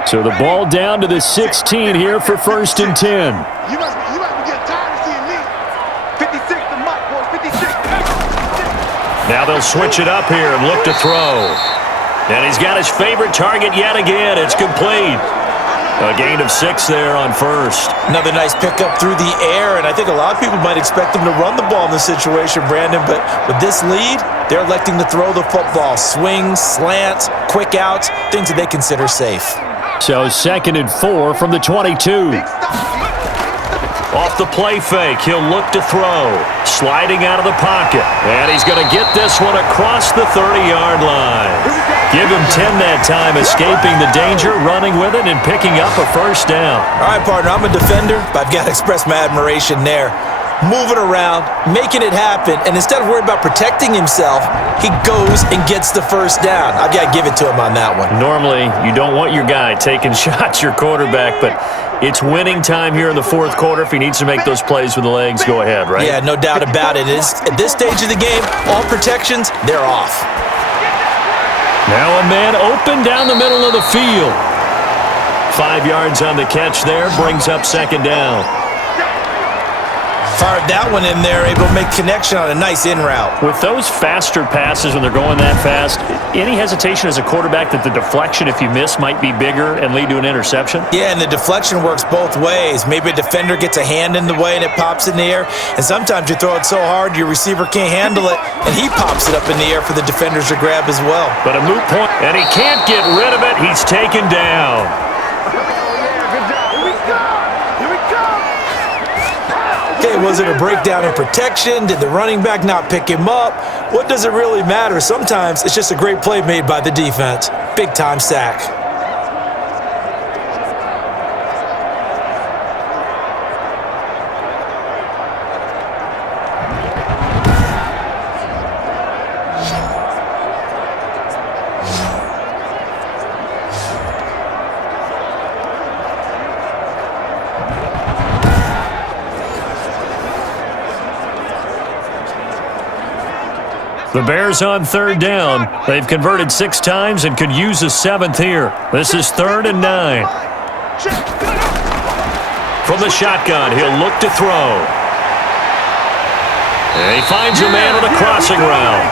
So the ball down to the 16 here for 1st and 10. You must be getting tired of seeing me. 56 to Mike, boys. 56. Now they'll switch it up here and look to throw. And he's got his favorite target yet again. It's complete. A gain of 6 there on 1st. Another nice pickup through the air, and I think a lot of people might expect them to run the ball in this situation, Brandon, but with this lead, they're electing to throw the football. Swings, slants, quick outs, things that they consider safe. So 2nd and 4 from the 22. Off the play fake, he'll look to throw. Sliding out of the pocket, and he's going to get this one across the 30-yard line. Give him 10 that time, escaping the danger, running with it, and picking up a 1st down. All right, partner, I'm a defender, but I've got to express my admiration there. Moving around, making it happen, and instead of worrying about protecting himself, he goes and gets the 1st down. I've got to give it to him on that one. Normally, you don't want your guy taking shots, your quarterback, but it's winning time here in the 4th quarter. If he needs to make those plays with the legs, go ahead, right? Yeah, no doubt about it. At this stage of the game, all protections, they're off. Now a man open down the middle of the field. 5 yards on the catch there, brings up 2nd down. Fired that one in there, able to make connection on a nice in route. With those faster passes when they're going that fast, any hesitation as a quarterback that the deflection, if you miss, might be bigger and lead to an interception? Yeah, and the deflection works both ways. Maybe a defender gets a hand in the way and it pops in the air, and sometimes you throw it so hard your receiver can't handle it, and he pops it up in the air for the defenders to grab as well. But a moot point, and he can't get rid of it. He's taken down. Okay, was it a breakdown in protection? Did the running back not pick him up? What does it really matter? Sometimes it's just a great play made by the defense. Big time sack. The Bears on third down. They've converted 6 times and could use a 7th here. This is 3rd and 9. From the shotgun, he'll look to throw. And he finds a man on the crossing route.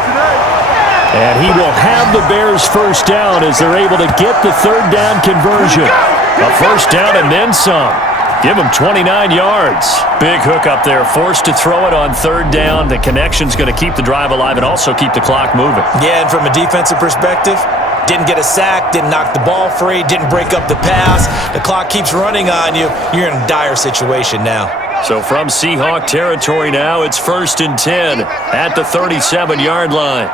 And he will have the Bears first down as they're able to get the third down conversion. A first down and then some. Give him 29 yards. Big hook up there, forced to throw it on third down. The connection's going to keep the drive alive and also keep the clock moving. Yeah, and from a defensive perspective, didn't get a sack, didn't knock the ball free, didn't break up the pass. The clock keeps running on you. You're in a dire situation now. So from Seahawk territory now, it's 1st and 10 at the 37-yard line.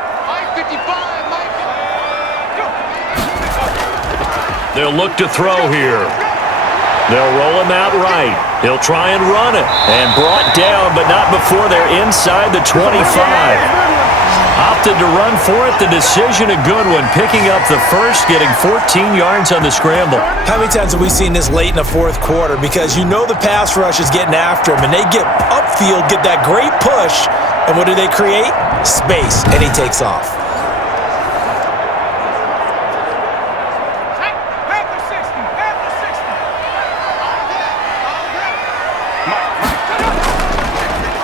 They'll look to throw here. They'll roll him out right. He'll try and run it. And brought down, but not before they're inside the 25. Opted to run for it. The decision a good one. Picking up the first, getting 14 yards on the scramble. How many times have we seen this late in the fourth quarter? Because you know the pass rush is getting after him, and they get upfield, get that great push, and what do they create? Space, and he takes off.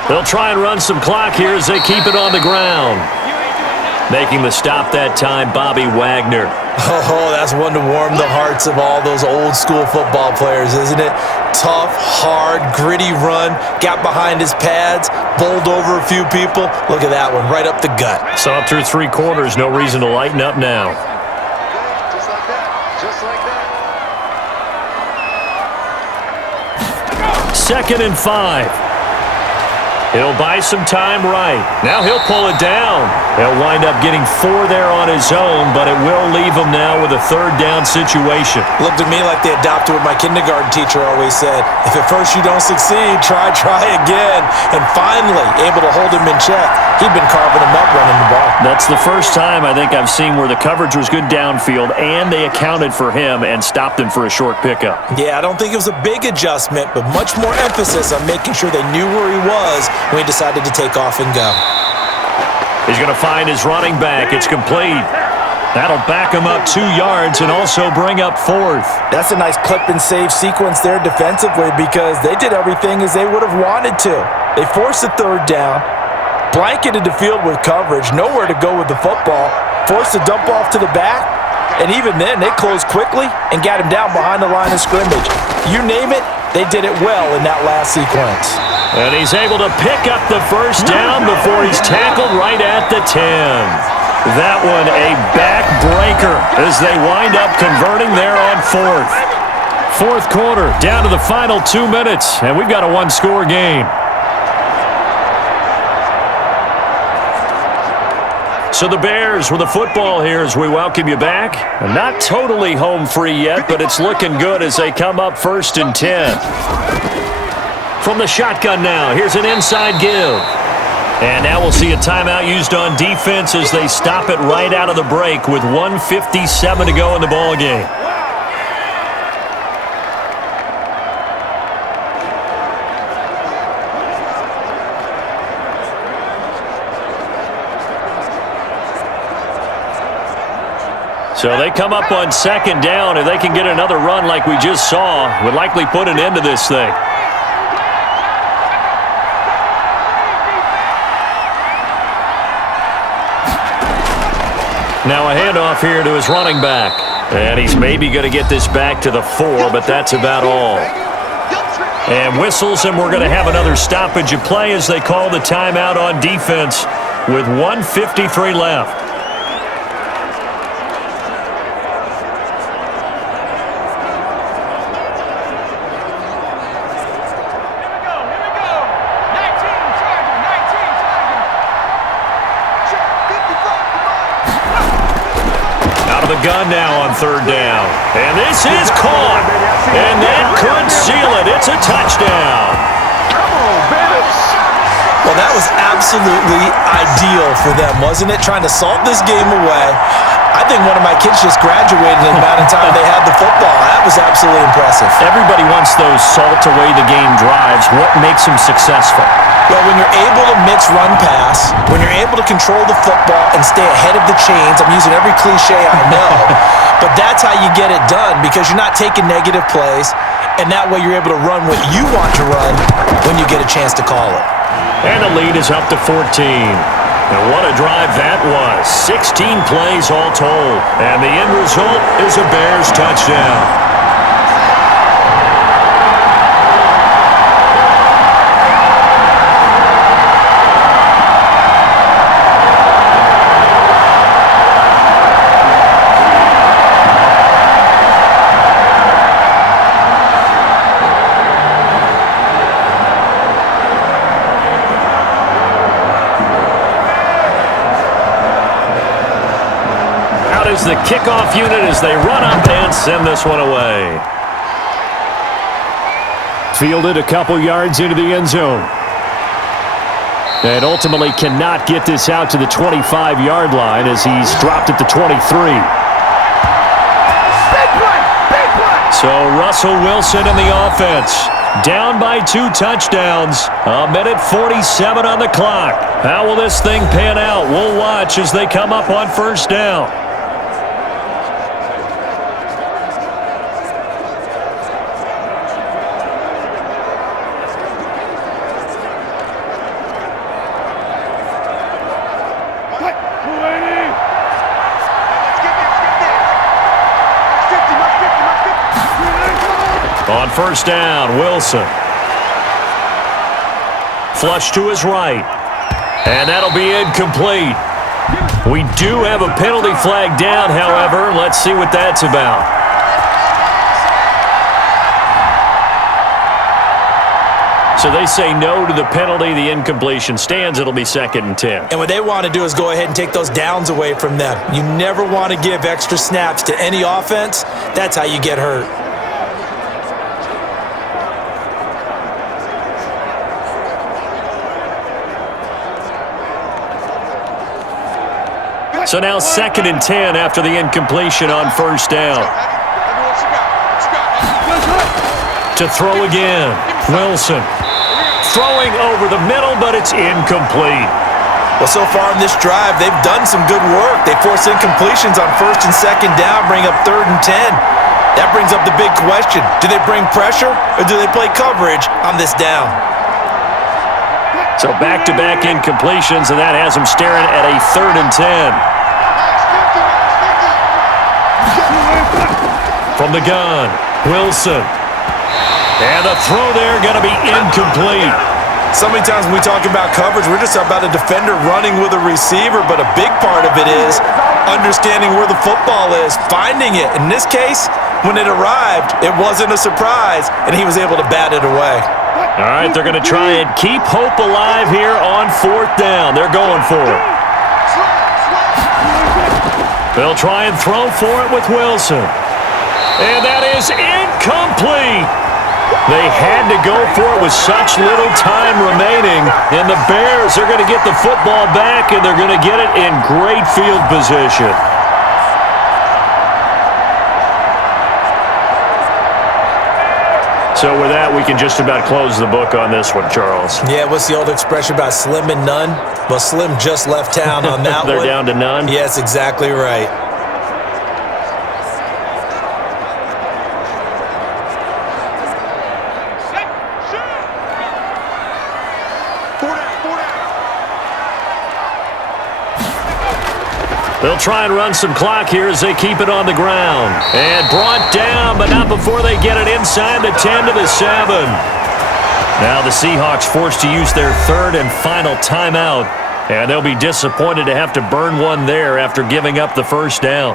They'll try and run some clock here as they keep it on the ground. Making the stop that time, Bobby Wagner. Oh, that's one to warm the hearts of all those old school football players, isn't it? Tough, hard, gritty run, got behind his pads, bowled over a few people. Look at that one, right up the gut. Saw it through 3 quarters, no reason to lighten up now. Just like that. Just like that. 2nd and 5. He'll buy some time right. Now he'll pull it down. He'll wind up getting 4 there on his own, but it will leave him now with a third down situation. Looked to me like they adopted what my kindergarten teacher always said. If at first you don't succeed, try again. And finally, able to hold him in check. He'd been carving him up running the ball. That's the first time I think I've seen where the coverage was good downfield and they accounted for him and stopped him for a short pickup. Yeah, I don't think it was a big adjustment, but much more emphasis on making sure they knew where he was when he decided to take off and go. He's going to find his running back. It's complete. That'll back him up 2 yards and also bring up 4th. That's a nice clip and save sequence there defensively because they did everything as they would have wanted to. They forced the third down, blanketed the field with coverage, nowhere to go with the football, forced a dump off to the back, and even then they closed quickly and got him down behind the line of scrimmage. You name it, they did it well in that last sequence. And he's able to pick up the first down before he's tackled right at the 10. That one a backbreaker as they wind up converting there on 4th. 4th quarter, down to the final 2 minutes, and we've got a 1-score game. So the Bears with the football here as we welcome you back. Not totally home free yet, but it's looking good as they come up 1st and 10. From the shotgun now, here's an inside give. And now we'll see a timeout used on defense as they stop it right out of the break with 1:57 to go in the ball game. So they come up on 2nd down. If they can get another run like we just saw, would likely put an end to this thing. Now a handoff here to his running back. And he's maybe going to get this back to the 4, but that's about all. And whistles, and we're going to have another stoppage of play as they call the timeout on defense with 1:53 left. Gun now on 3rd down. And this is caught. And that could seal it. It's a touchdown. Well, that was absolutely ideal for them, wasn't it? Trying to salt this game away. I think one of my kids just graduated in the amount of time they had the football. That was absolutely absolutely impressive. Everybody wants those salt-away-the-game drives. What makes them successful? Well, when you're able to mix run-pass, when you're able to control the football and stay ahead of the chains, I'm using every cliche I know, but that's how you get it done because you're not taking negative plays, and that way you're able to run what you want to run when you get a chance to call it. And the lead is up to 14. And what a drive that was. 16 plays all told. And the end result is a Bears touchdown. Is the kickoff unit as they run up and send this one away. Fielded a couple yards into the end zone. And ultimately cannot get this out to the 25-yard line as he's dropped at the 23. So Russell Wilson in the offense. Down by 2 touchdowns. A minute 47 on the clock. How will this thing pan out? We'll watch as they come up on first down. On first down, Wilson. Flush to his right. And that'll be incomplete. We do have a penalty flag down, however. Let's see what that's about. So they say no to the penalty. The incompletion stands. It'll be 2nd and 10. And what they want to do is go ahead and take those downs away from them. You never want to give extra snaps to any offense. That's how you get hurt. So now 2nd and 10 after the incompletion on first down. To throw again, Wilson. Throwing over the middle, but it's incomplete. Well, so far in this drive, they've done some good work. They force incompletions on 1st and 2nd down, bring up 3rd and 10. That brings up the big question. Do they bring pressure or do they play coverage on this down? So back-to-back incompletions, and that has them staring at a 3rd and 10. From the gun, Wilson. And the throw there going to be incomplete. So many times when we talk about coverage, we're just about a defender running with a receiver, but a big part of it is understanding where the football is, finding it. In this case, when it arrived, it wasn't a surprise, and he was able to bat it away. All right, they're going to try and keep hope alive here on 4th down. They're going for it. They'll try and throw for it with Wilson. And that is incomplete. They had to go for it with such little time remaining. And the Bears are going to get the football back, and they're going to get it in great field position. So with that, we can just about close the book on this one, Charles. Yeah, what's the old expression about slim and none? Well, Slim just left town on that They're one. down to none? Yes, exactly right. They'll try and run some clock here as they keep it on the ground. And brought down, but not before they get it inside the 10 to the 7. Now the Seahawks forced to use their 3rd and final timeout. And they'll be disappointed to have to burn one there after giving up the first down.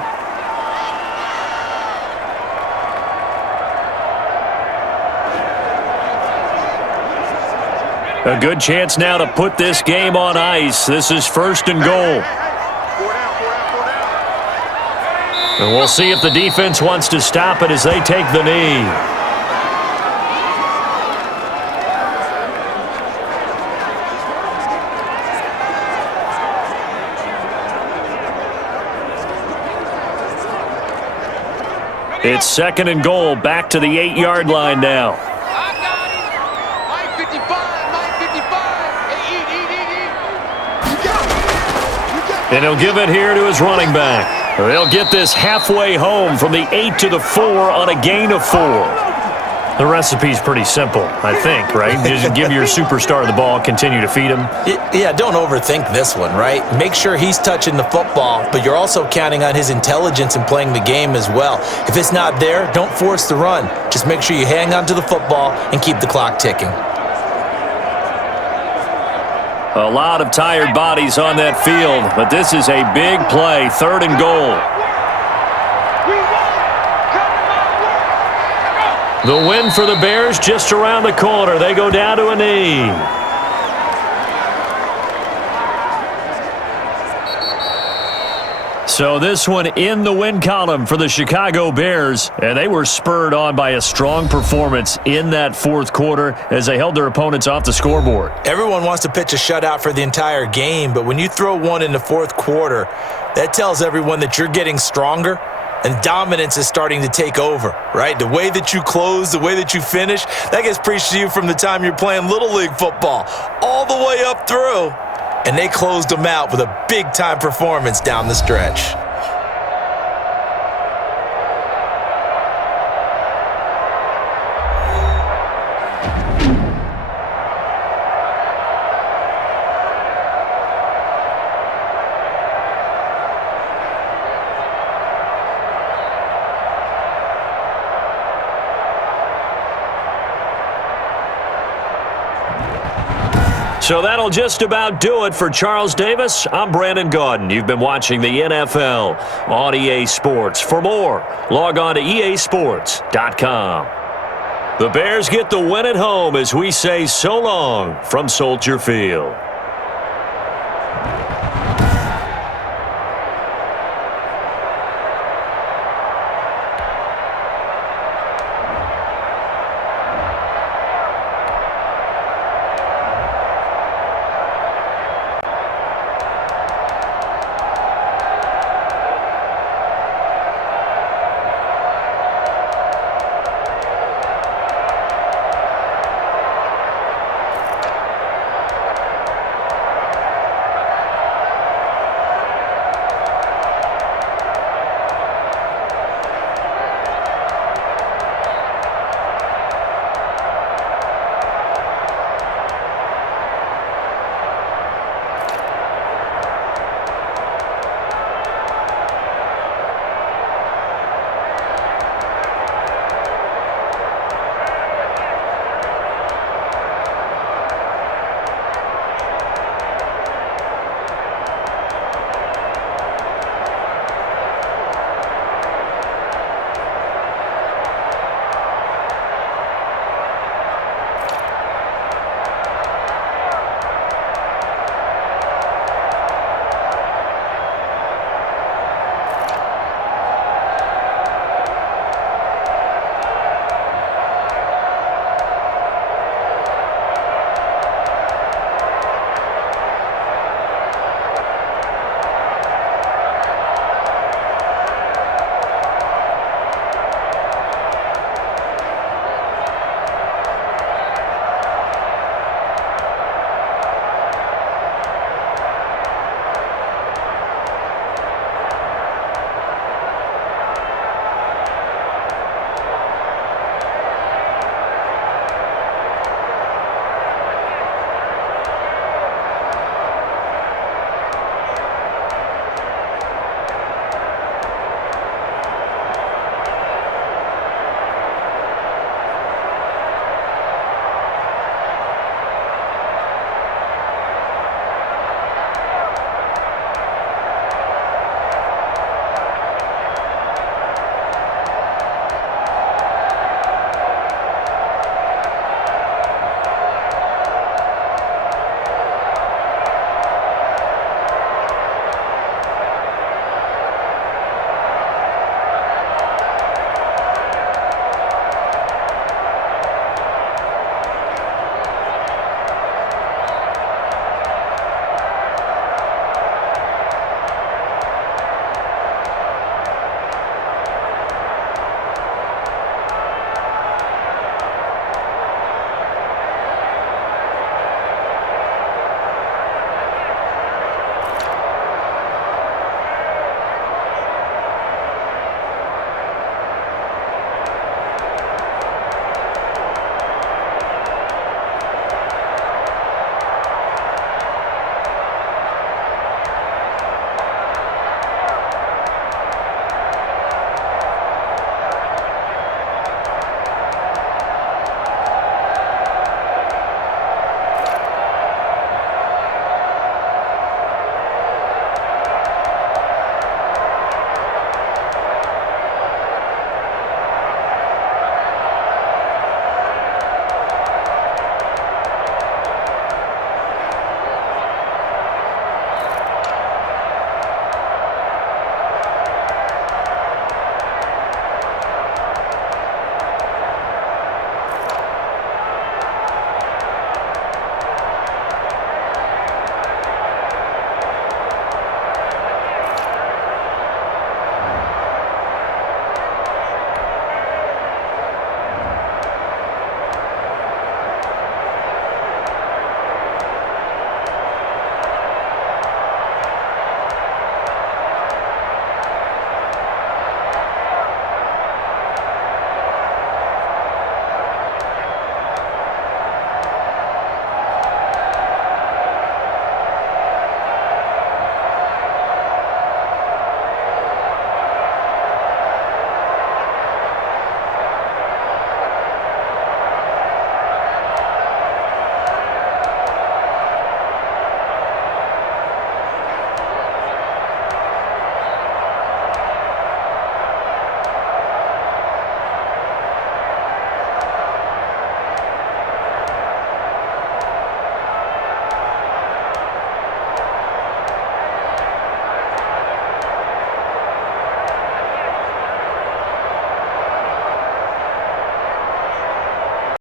A good chance now to put this game on ice. This is 1st and goal. And we'll see if the defense wants to stop it as they take the knee. It's second and goal, back to the 8-yard line now. I got it. 955, 955. Hey, eat. And he'll give it here to his running back. They'll get this halfway home from the 8 to the 4 on a gain of 4. The recipe's pretty simple, I think, right? Just give your superstar the ball, continue to feed him. Yeah, don't overthink this one, right? Make sure he's touching the football, but you're also counting on his intelligence in playing the game as well. If it's not there, don't force the run. Just make sure you hang on to the football and keep the clock ticking. A lot of tired bodies on that field, but this is a big play, third and goal. The win for the Bears just around the corner. They go down to a knee. So this one in the win column for the Chicago Bears, and they were spurred on by a strong performance in that fourth quarter as they held their opponents off the scoreboard. Everyone wants to pitch a shutout for the entire game, but when you throw one in the fourth quarter, that tells everyone that you're getting stronger and dominance is starting to take over, right? The way that you close, the way that you finish, that gets preached to you from the time you're playing Little League football all the way up through. And they closed them out with a big-time performance down the stretch. So that'll just about do it for Charles Davis. I'm Brandon Gaudin. You've been watching the NFL on EA Sports. For more, log on to easports.com. The Bears get the win at home as we say so long from Soldier Field.